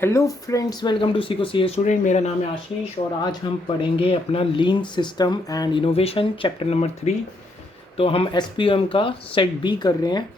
Hello friends, welcome to सीको सी student. मेरा नाम है आशीष और आज हम पढ़ेंगे अपना lean system and innovation chapter number 3। तो हम एसपीएम का सेट बी कर रहे हैं।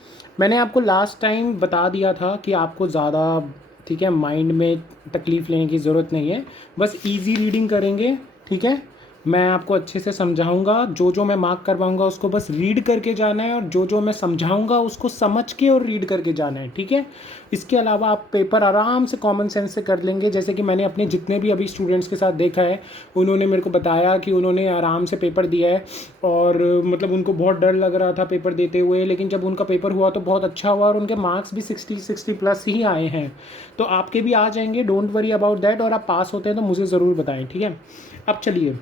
मैंने आपको लास्ट टाइम बता दिया था कि आपको ज़्यादा ठीक है माइंड में तकलीफ़ लेने की ज़रूरत नहीं है, बस इजी रीडिंग करेंगे। ठीक है, मैं आपको अच्छे से समझाऊंगा, जो जो मैं मार्क करवाऊंगा उसको बस रीड करके जाना है और जो जो मैं समझाऊंगा उसको समझ के और रीड करके जाना है। ठीक है, इसके अलावा आप पेपर आराम से कॉमन सेंस से कर लेंगे। जैसे कि मैंने अपने जितने भी अभी स्टूडेंट्स के साथ देखा है, उन्होंने मेरे को बताया कि उन्होंने आराम से पेपर दिया है और मतलब उनको बहुत डर लग रहा था पेपर देते हुए, लेकिन जब उनका पेपर हुआ तो बहुत अच्छा हुआ और उनके मार्क्स भी 60 प्लस ही आए हैं। तो आपके भी आ जाएंगे, डोंट वरी अबाउट दैट। और आप पास होते हैं तो मुझे ज़रूर बताएं। ठीक है, अब चलिए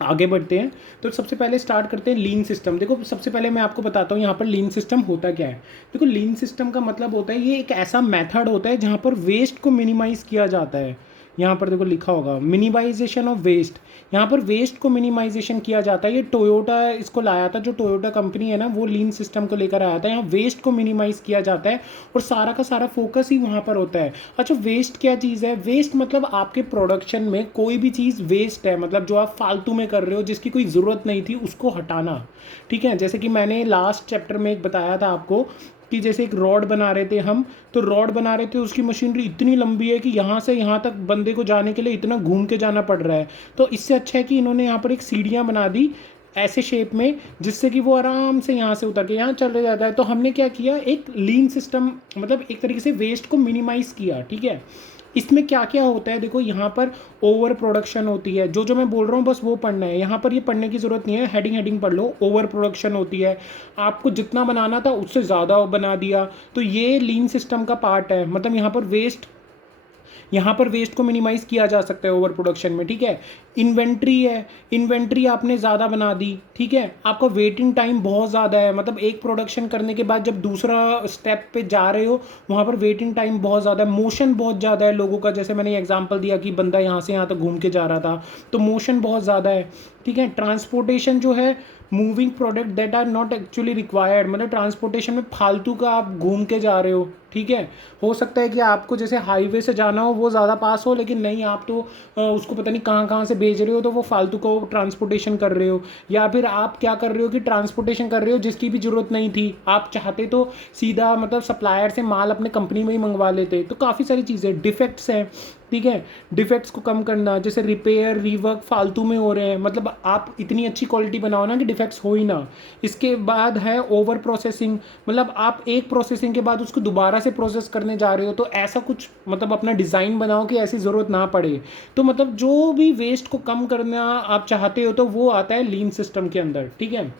आगे बढ़ते हैं। तो सबसे पहले स्टार्ट करते हैं लीन सिस्टम। देखो, सबसे पहले मैं आपको बताता हूँ यहाँ पर लीन सिस्टम होता क्या है। देखो, लीन सिस्टम का मतलब होता है ये एक ऐसा मेथड होता है जहाँ पर वेस्ट को मिनिमाइज़ किया जाता है। यहाँ पर देखो लिखा होगा मिनिमाइजेशन ऑफ वेस्ट। यहाँ पर वेस्ट को मिनिमाइजेशन किया जाता है। ये टोयोटा इसको लाया था, जो टोयोटा कंपनी है ना, वो लीन सिस्टम को लेकर आया था। यहाँ वेस्ट को मिनिमाइज़ किया जाता है और सारा का सारा फोकस ही वहाँ पर होता है। अच्छा, वेस्ट क्या चीज़ है? वेस्ट मतलब आपके प्रोडक्शन में कोई भी चीज़ वेस्ट है, मतलब जो आप फालतू में कर रहे हो, जिसकी कोई ज़रूरत नहीं थी, उसको हटाना। ठीक है, जैसे कि मैंने लास्ट चैप्टर में एक बताया था आपको कि जैसे एक रॉड बना रहे थे हम, तो रॉड बना रहे थे, उसकी मशीनरी इतनी लंबी है कि यहाँ से यहाँ तक बंदे को जाने के लिए इतना घूम के जाना पड़ रहा है। तो इससे अच्छा है कि इन्होंने यहाँ पर एक सीढ़ियाँ बना दी ऐसे शेप में, जिससे कि वो आराम से यहाँ से उतर के यहाँ चले जाता है। तो हमने क्या किया, एक लीन सिस्टम, मतलब एक तरीके से वेस्ट को मिनिमाइज़ किया। ठीक है, इसमें क्या क्या होता है देखो, यहाँ पर ओवर प्रोडक्शन होती है। जो जो मैं बोल रहा हूँ बस वो पढ़ना है, यहाँ पर ये पढ़ने की ज़रूरत नहीं है, हेडिंग हेडिंग पढ़ लो। ओवर प्रोडक्शन होती है, आपको जितना बनाना था उससे ज़्यादा बना दिया, तो ये लीन सिस्टम का पार्ट है। मतलब यहाँ पर वेस्ट को मिनिमाइज़ किया जा सकता है ओवर प्रोडक्शन में। ठीक है, इन्वेंट्री है, इन्वेंट्री आपने ज़्यादा बना दी। ठीक है, आपका वेटिंग टाइम बहुत ज़्यादा है, मतलब एक प्रोडक्शन करने के बाद जब दूसरा स्टेप पे जा रहे हो वहाँ पर वेटिंग टाइम बहुत ज़्यादा है, मोशन बहुत ज़्यादा है लोगों का। जैसे मैंने एग्जांपल दिया कि बंदा यहाँ से यहाँ तक घूम के जा रहा था, तो मोशन बहुत ज़्यादा है। ठीक है, ट्रांसपोर्टेशन जो है, moving product that are not actually required, मतलब ट्रांसपोर्टेशन में फालतू का आप घूम के जा रहे हो। ठीक है, हो सकता है कि आपको जैसे हाईवे से जाना हो वो ज़्यादा पास हो, लेकिन नहीं, आप तो उसको पता नहीं कहाँ कहाँ से भेज रहे हो, तो वो फालतू को ट्रांसपोर्टेशन कर रहे हो। या फिर आप क्या कर रहे हो कि ट्रांसपोर्टेशन कर रहे हो जिसकी भी ज़रूरत नहीं थी, आप चाहते तो सीधा मतलब सप्लायर से माल अपने कंपनी में ही मंगवा लेते। तो काफ़ी सारी चीज़ें डिफेक्ट्स हैं। ठीक है, डिफेक्ट्स को कम करना, जैसे रिपेयर रीवर्क फालतू में हो रहे हैं, मतलब आप इतनी अच्छी क्वालिटी बनाओ ना कि डिफेक्ट्स हो ही ना। इसके बाद है ओवर प्रोसेसिंग, मतलब आप एक प्रोसेसिंग के बाद उसको दोबारा से प्रोसेस करने जा रहे हो, तो ऐसा कुछ मतलब अपना डिज़ाइन बनाओ कि ऐसी ज़रूरत ना पड़े। तो मतलब जो भी वेस्ट को कम करना आप चाहते हो तो वो आता है लीन सिस्टम के अंदर। ठीक है,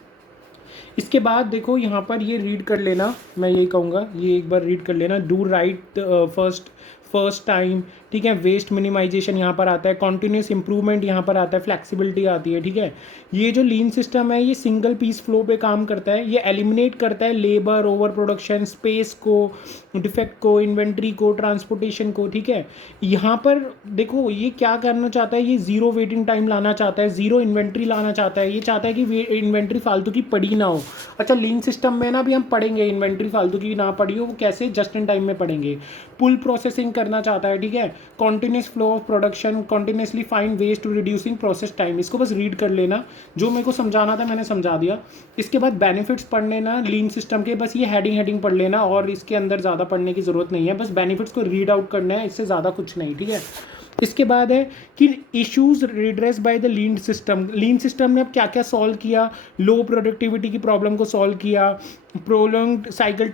इसके बाद देखो यहाँ पर ये रीड कर लेना, मैं यही कहूँगा, ये एक बार रीड कर लेना। Do right first first time. ठीक है, वेस्ट मिनिमाइजेशन यहाँ पर आता है, कॉन्टिन्यूस इंप्रूवमेंट यहाँ पर आता है, फ्लेक्सिबिलिटी आती है। ठीक है, ये जो लीन सिस्टम है ये सिंगल पीस फ्लो पे काम करता है, ये एलिमिनेट करता है लेबर, ओवर प्रोडक्शन, स्पेस को, डिफेक्ट को, इन्वेंट्री को, ट्रांसपोर्टेशन को। ठीक है, यहाँ पर देखो ये क्या करना चाहता है, ये जीरो वेटिंग टाइम लाना चाहता है, जीरो इन्वेंट्री लाना चाहता है, ये चाहता है कि इन्वेंट्री फालतू की पड़ी ना हो। अच्छा, लीन सिस्टम में ना भी हम पढ़ेंगे इन्वेंट्री फालतू की ना पड़ी हो वो कैसे, जस्ट इन टाइम में पढ़ेंगे। पुल प्रोसेसिंग करना चाहता है। ठीक है, continuous flow of production, continuously find ways to reducing process time. इसको बस रीड कर लेना, जो मेरे को समझाना था मैंने समझा दिया। इसके बाद बेनिफिट्स पढ़ लेना लीन सिस्टम के, बस ये हेडिंग हेडिंग पढ़ लेना और इसके अंदर ज़्यादा पढ़ने की ज़रूरत नहीं है, बस बेनिफिट्स को रीड आउट करना है, इससे ज़्यादा कुछ नहीं। ठीक है, इसके बाद है कि issues redress by the lean system. Lean system ने अब क्या क्या सॉल्व किया, लो प्रोडक्टिविटी की प्रॉब्लम को सॉल्व किया, प्रोलॉन्ग्ड साइकिल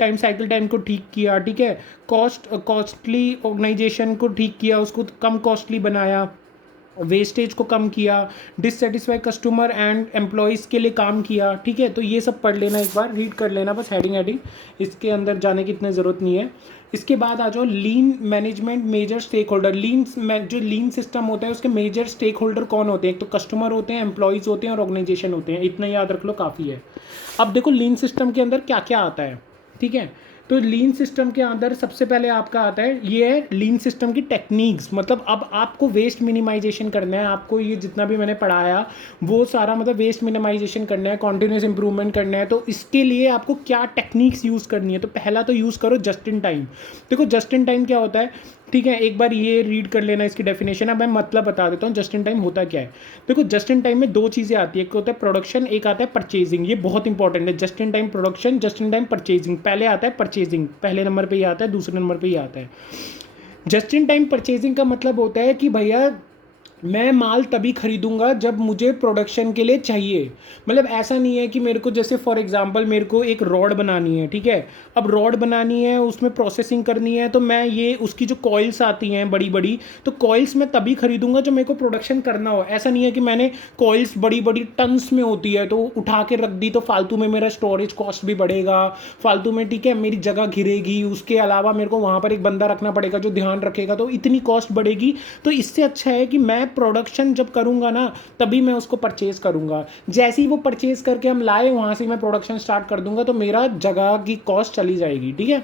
टाइम को ठीक किया। ठीक है, कॉस्टली ऑर्गेनाइजेशन को ठीक किया, उसको कम कॉस्टली बनाया, वेस्टेज को कम किया, डिससेटिस्फाई कस्टमर एंड एम्प्लॉयज़ के लिए काम किया। ठीक है, तो ये सब पढ़ लेना, एक बार रीड कर लेना, बस हेडिंग हेडिंग, इसके अंदर जाने की इतनी ज़रूरत नहीं है। इसके बाद आ जाओ lean management major stake holder. जो लीन सिस्टम होता है उसके मेजर स्टेक होल्डर कौन होते हैं? एक तो कस्टमर होते हैं, एम्प्लॉयज़ होते हैं और ऑर्गेनाइजेशन होते हैं। इतना याद रख लो, काफ़ी है। अब देखो लीन सिस्टम के अंदर क्या क्या आता है। ठीक है, तो लीन सिस्टम के अंदर सबसे पहले आपका आता है, ये है लीन सिस्टम की टेक्निक्स। मतलब अब आपको वेस्ट मिनिमाइजेशन करना है, आपको ये जितना भी मैंने पढ़ाया वो सारा मतलब वेस्ट मिनिमाइजेशन करना है, कॉन्टिन्यूस इंप्रूवमेंट करना है, तो इसके लिए आपको क्या टेक्निक्स यूज़ करनी है? तो पहला तो यूज़ करो जस्ट इन टाइम। देखो जस्ट इन टाइम क्या होता है, ठीक है, एक बार ये रीड कर लेना इसकी डेफिनेशन। अब मैं मतलब बता देता हूँ जस्ट इन टाइम होता क्या है। देखो जस्ट इन टाइम में दो चीज़ें आती है, एक होता है प्रोडक्शन, एक आता है परचेजिंग। ये बहुत इंपॉर्टेंट है, just in time production, just in time purchasing. पहले आता है परचेजिंग, पहले नंबर पे ये आता है, दूसरे नंबर पे ये आता है। जस्ट इन टाइम परचेजिंग का मतलब होता है कि भैया मैं माल तभी खरीदूंगा जब मुझे प्रोडक्शन के लिए चाहिए। मतलब ऐसा नहीं है कि मेरे को, जैसे फॉर एग्जांपल मेरे को एक रॉड बनानी है, ठीक है, अब रॉड बनानी है, उसमें प्रोसेसिंग करनी है, तो मैं ये उसकी जो कॉइल्स आती हैं बड़ी बड़ी, तो कॉइल्स मैं तभी खरीदूंगा जब मेरे को प्रोडक्शन करना हो। ऐसा नहीं है कि मैंने कॉइल्स बड़ी बड़ी टन्स में होती है तो उठा के रख दी, तो फालतू में मेरा स्टोरेज कॉस्ट भी बढ़ेगा, फालतू में, ठीक है, मेरी जगह घिरेगी, उसके अलावा मेरे को वहाँ पर एक बंदा रखना पड़ेगा जो ध्यान रखेगा, तो इतनी कॉस्ट बढ़ेगी। तो इससे अच्छा है कि मैं प्रोडक्शन जब करूंगा ना तभी मैं उसको परचेज करूंगा। जैसे ही वो परचेज करके हम लाए वहां से मैं प्रोडक्शन स्टार्ट कर दूंगा, तो मेरा जगह की कॉस्ट चली जाएगी, ठीक है।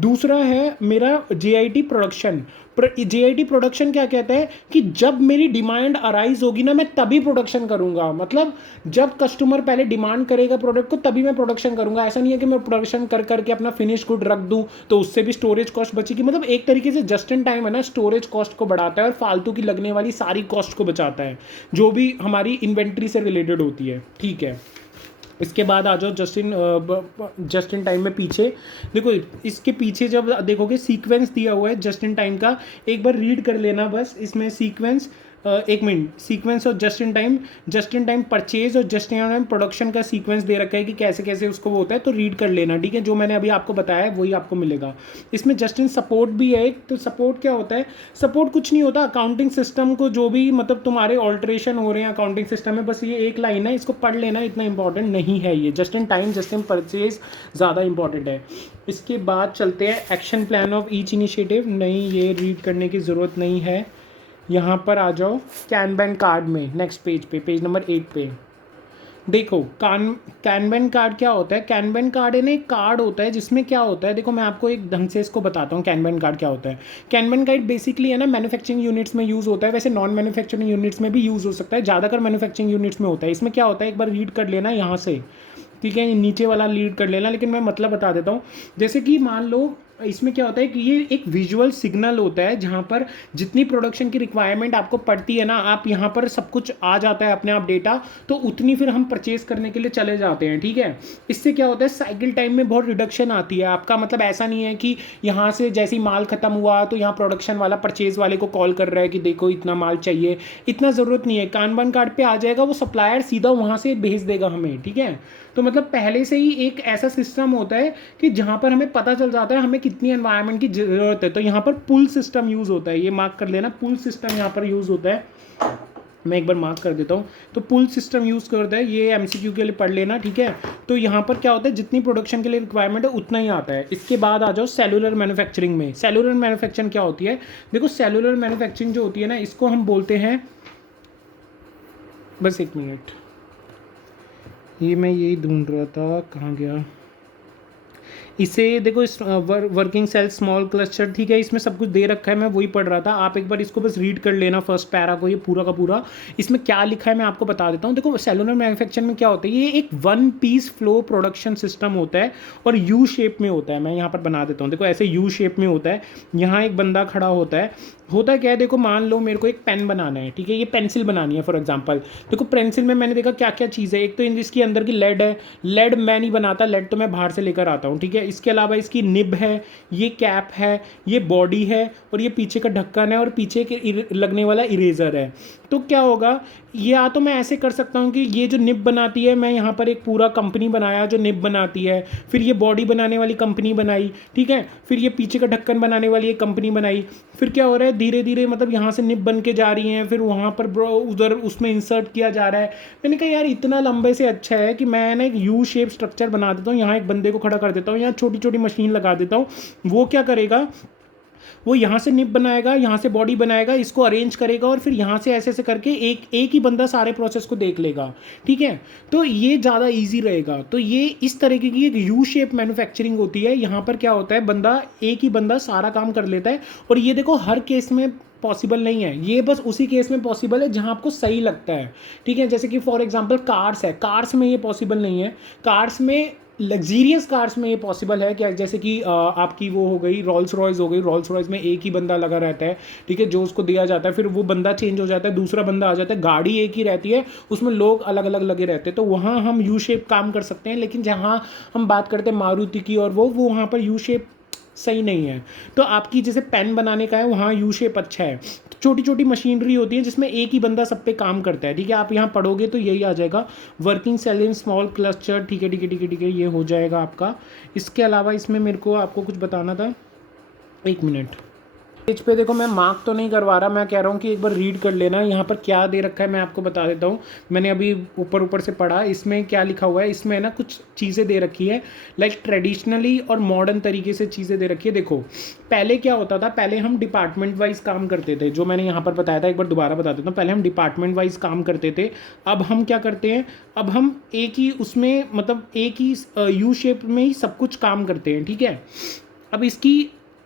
दूसरा है मेरा जेआईटी प्रोडक्शन। जेआईटी प्रोडक्शन क्या कहता है कि जब मेरी डिमांड अराइज होगी ना मैं तभी प्रोडक्शन करूंगा। मतलब जब कस्टमर पहले डिमांड करेगा प्रोडक्ट को तभी मैं प्रोडक्शन करूंगा। ऐसा नहीं है कि मैं प्रोडक्शन कर करके अपना फिनिश गुड रख दूं तो उससे भी स्टोरेज कॉस्ट बचेगी। मतलब एक तरीके से जस्ट इन टाइम है ना, स्टोरेज कॉस्ट को बढ़ाता है और फालतू की लगने वाली सारी कॉस्ट को बचाता है जो भी हमारी इन्वेंट्री से रिलेटेड होती है, ठीक है। इसके बाद आ जाओ जस्ट इन टाइम में पीछे देखो, इसके पीछे जब देखोगे सीक्वेंस दिया हुआ है जस्ट इन टाइम का, एक बार रीड कर लेना बस। इसमें सीक्वेंस, एक मिनट, सीक्वेंस और जस्ट इन टाइम परचेज और जस्ट इन टाइम प्रोडक्शन का सीक्वेंस दे रखा है कि कैसे कैसे उसको वो होता है, तो रीड कर लेना, ठीक है। जो मैंने अभी आपको बताया है वही आपको मिलेगा। इसमें जस्ट इन सपोर्ट भी है एक, तो सपोर्ट क्या होता है? सपोर्ट कुछ नहीं होता, अकाउंटिंग सिस्टम को जो भी मतलब तुम्हारे ऑल्ट्रेशन हो रहे हैं अकाउंटिंग सिस्टम में, बस ये एक लाइन है, इसको पढ़ लेना, इतना इंपॉर्टेंट नहीं है ये। Just in time, just in purchase ज़्यादा इंपॉर्टेंट है। इसके बाद चलते हैं action plan of each initiative. नहीं, ये रीड करने की ज़रूरत नहीं है। यहाँ पर आ जाओ कैनबैन कार्ड में, नेक्स्ट पेज पे, पेज नंबर 8 पे देखो। कैनबैन कार्ड क्या होता है? कैनबैन कार्ड है ना, एक कार्ड होता है जिसमें क्या होता है, देखो मैं आपको एक ढंग से इसको बताता हूँ कैनबैन कार्ड क्या होता है। कैनबैन कार्ड बेसिकली है ना मैन्युफैक्चरिंग यूनिट्स में यूज़ होता है, वैसे नॉन मैन्युफैक्चरिंग यूनिट्स में भी यूज़ हो सकता है, ज़्यादातर मैन्युफैक्चरिंग यूनिट्स में होता है। इसमें क्या होता है, एक बार रीड कर लेना यहाँ से, ठीक है, नीचे वाला रीड कर लेना, लेकिन मैं मतलब बता देता हूँ। जैसे कि मान लो इसमें क्या होता है कि ये एक विजुअल सिग्नल होता है जहाँ पर जितनी प्रोडक्शन की रिक्वायरमेंट आपको पड़ती है ना, आप यहाँ पर सब कुछ आ जाता है अपने आप डेटा, तो उतनी फिर हम परचेज करने के लिए चले जाते हैं, ठीक है। इससे क्या होता है, साइकिल टाइम में बहुत रिडक्शन आती है आपका। मतलब ऐसा नहीं है कि यहाँ से जैसे ही माल खत्म हुआ तो यहाँ प्रोडक्शन वाला परचेज वाले को कॉल कर रहा है कि देखो इतना माल चाहिए, इतना ज़रूरत नहीं है। कानबान कार्ड पे आ जाएगा, वो सप्लायर सीधा वहाँ से भेज देगा हमें, ठीक है। तो मतलब पहले से ही एक ऐसा सिस्टम होता है कि जहाँ पर हमें पता चल जाता है हमें कितनी एनवायरनमेंट की ज़रूरत है। तो यहाँ पर पुल सिस्टम यूज़ होता है, ये मार्क कर लेना, पुल सिस्टम यहाँ पर यूज़ होता है। मैं एक बार मार्क कर देता हूँ, तो पुल सिस्टम यूज़ करता है, ये एमसीक्यू के लिए पढ़ लेना, ठीक है। तो यहाँ पर क्या होता है, जितनी प्रोडक्शन के लिए रिक्वायरमेंट है उतना ही आता है। इसके बाद आ जाओ सेलुलर मैन्युफैक्चरिंग में। सेलुलर मैन्युफैक्चरिंग क्या होती है? देखो सेलुलर मैन्युफैक्चरिंग जो होती है ना, इसको हम बोलते हैं, बस एक मिनट, ये मैं यही ढूंढ रहा था, कहाँ गया। इसे देखो, इस वर्किंग सेल स्मॉल क्लस्टर, ठीक है, इसमें सब कुछ दे रखा है, मैं वही पढ़ रहा था। आप एक बार इसको बस रीड कर लेना, फर्स्ट पैरा को, ये पूरा का पूरा। इसमें क्या लिखा है मैं आपको बता देता हूँ। देखो सेलुलर मैन्युफैक्चरिंग में क्या होता है, ये एक one piece flow production system होता है और यू शेप में होता है। मैं यहाँ पर बना देता हूँ, देखो ऐसे यू शेप में होता है। यहाँ एक बंदा खड़ा होता है, होता क्या है, देखो मान लो मेरे को एक पेन बनाना है, ठीक है, ये पेंसिल बनानी है फॉर एग्जांपल। देखो पेंसिल में मैंने देखा क्या क्या चीज़ है, एक तो इसकी अंदर की लेड है, लेड मैं नहीं बनाता, लेड तो मैं बाहर से लेकर आता हूँ, ठीक है। इसके अलावा इसकी निब है, ये कैप है, ये बॉडी है, और ये पीछे का ढक्कन है, और पीछे के लगने वाला इरेजर है। तो क्या होगा, या तो मैं ऐसे कर सकता हूँ कि ये जो निब बनाती है, मैं यहाँ पर एक पूरा कंपनी बनाया जो निब बनाती है, फिर ये बॉडी बनाने वाली कंपनी बनाई, ठीक है, फिर ये पीछे का ढक्कन बनाने वाली एक कंपनी बनाई। फिर क्या हो रहा है, धीरे धीरे मतलब यहाँ से निब बन के जा रही हैं, फिर वहाँ पर उधर उसमें इंसर्ट किया जा रहा है। मैंने कहा यार इतना लंबे से अच्छा है कि मैं ना एक यू शेप स्ट्रक्चर बना देता हूँ, यहाँ एक बंदे को खड़ा कर देता हूँ, यहाँ छोटी छोटी मशीन लगा देता हूँ। वो क्या करेगा, वो यहाँ से निब बनाएगा, यहाँ से बॉडी बनाएगा, इसको अरेंज करेगा, और फिर यहाँ से ऐसे ऐसे करके एक ही बंदा सारे प्रोसेस को देख लेगा, ठीक है। तो ये ज़्यादा इजी रहेगा। तो ये इस तरीके की एक यू शेप मैन्युफैक्चरिंग होती है। यहाँ पर क्या होता है, बंदा, एक ही बंदा सारा काम कर लेता है। और ये देखो हर केस में पॉसिबल नहीं है, ये बस उसी केस में पॉसिबल है जहाँ आपको सही लगता है, ठीक है। जैसे कि फॉर एग्जांपल कार्स है, कार्स में ये पॉसिबल नहीं है। कार्स में लग्जीरियस कार्स में ये पॉसिबल है कि जैसे कि आपकी वो हो गई रोल्स रॉयस हो गई, रोल्स रॉयस में एक ही बंदा लगा रहता है, ठीक है, जो उसको दिया जाता है, फिर वो बंदा चेंज हो जाता है, दूसरा बंदा आ जाता है, गाड़ी एक ही रहती है, उसमें लोग अलग अलग लगे रहते हैं, तो वहाँ हम यू शेप काम कर सकते हैं। लेकिन जहाँ हम बात करते हैं मारुति की और वो वहाँ पर यू शेप सही नहीं है। तो आपकी जैसे पेन बनाने का है वहाँ यू शेप अच्छा है। छोटी छोटी मशीनरी होती है जिसमें एक ही बंदा सब पे काम करता है, ठीक है, आप यहाँ पढ़ोगे तो यही आ जाएगा, working cell in small cluster, ठीक है ठीक है ठीक है ठीक है, ये हो जाएगा आपका। इसके अलावा इसमें मेरे को आपको कुछ बताना था, एक मिनट। पेज पे देखो, मैं मार्क तो नहीं करवा रहा, मैं कह रहा हूँ कि एक बार रीड कर लेना, यहाँ पर क्या दे रखा है मैं आपको बता देता हूँ। मैंने अभी ऊपर ऊपर से पढ़ा, इसमें क्या लिखा हुआ है, इसमें ना कुछ चीज़ें दे रखी है, लाइक ट्रेडिशनली और मॉडर्न तरीके से चीज़ें दे रखी है। देखो पहले क्या होता था, पहले हम डिपार्टमेंट वाइज काम करते थे, जो मैंने यहाँ पर बताया था, एक बार दोबारा बता देता हूँ। पहले हम डिपार्टमेंट वाइज काम करते थे, अब हम क्या करते हैं, अब हम एक ही उसमें मतलब एक ही यू शेप में ही सब कुछ काम करते हैं, ठीक है। अब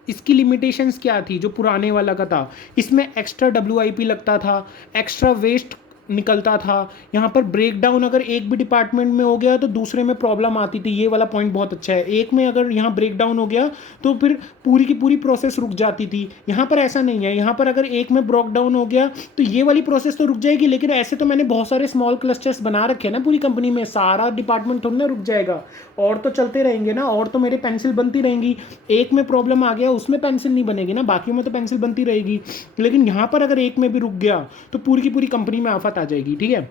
इसकी लिमिटेशंस क्या थी, जो पुराने वाला का था, इसमें एक्स्ट्रा WIP लगता था, एक्स्ट्रा वेस्ट निकलता था, यहाँ पर ब्रेक डाउन अगर एक भी डिपार्टमेंट में हो गया तो दूसरे में प्रॉब्लम आती थी। ये वाला पॉइंट बहुत अच्छा है, एक में अगर यहाँ ब्रेक डाउन हो गया तो फिर पूरी की पूरी प्रोसेस रुक जाती थी। यहाँ पर ऐसा नहीं है, यहाँ पर अगर एक में ब्रेक डाउन हो गया तो ये वाली प्रोसेस तो रुक जाएगी, लेकिन ऐसे तो मैंने बहुत सारे स्मॉल क्लस्टर्स बना रखे हैं ना पूरी कंपनी में, सारा डिपार्टमेंट थोड़ी ना रुक जाएगा, और तो चलते रहेंगे ना, और तो मेरे पेंसिल बनती रहेंगी। एक में प्रॉब्लम आ गया उसमें पेंसिल नहीं बनेगी ना, बाकी में तो पेंसिल बनती रहेगी। लेकिन यहाँ पर अगर एक में भी रुक गया तो पूरी की पूरी कंपनी में आफत आ जाएगी, ठीक है।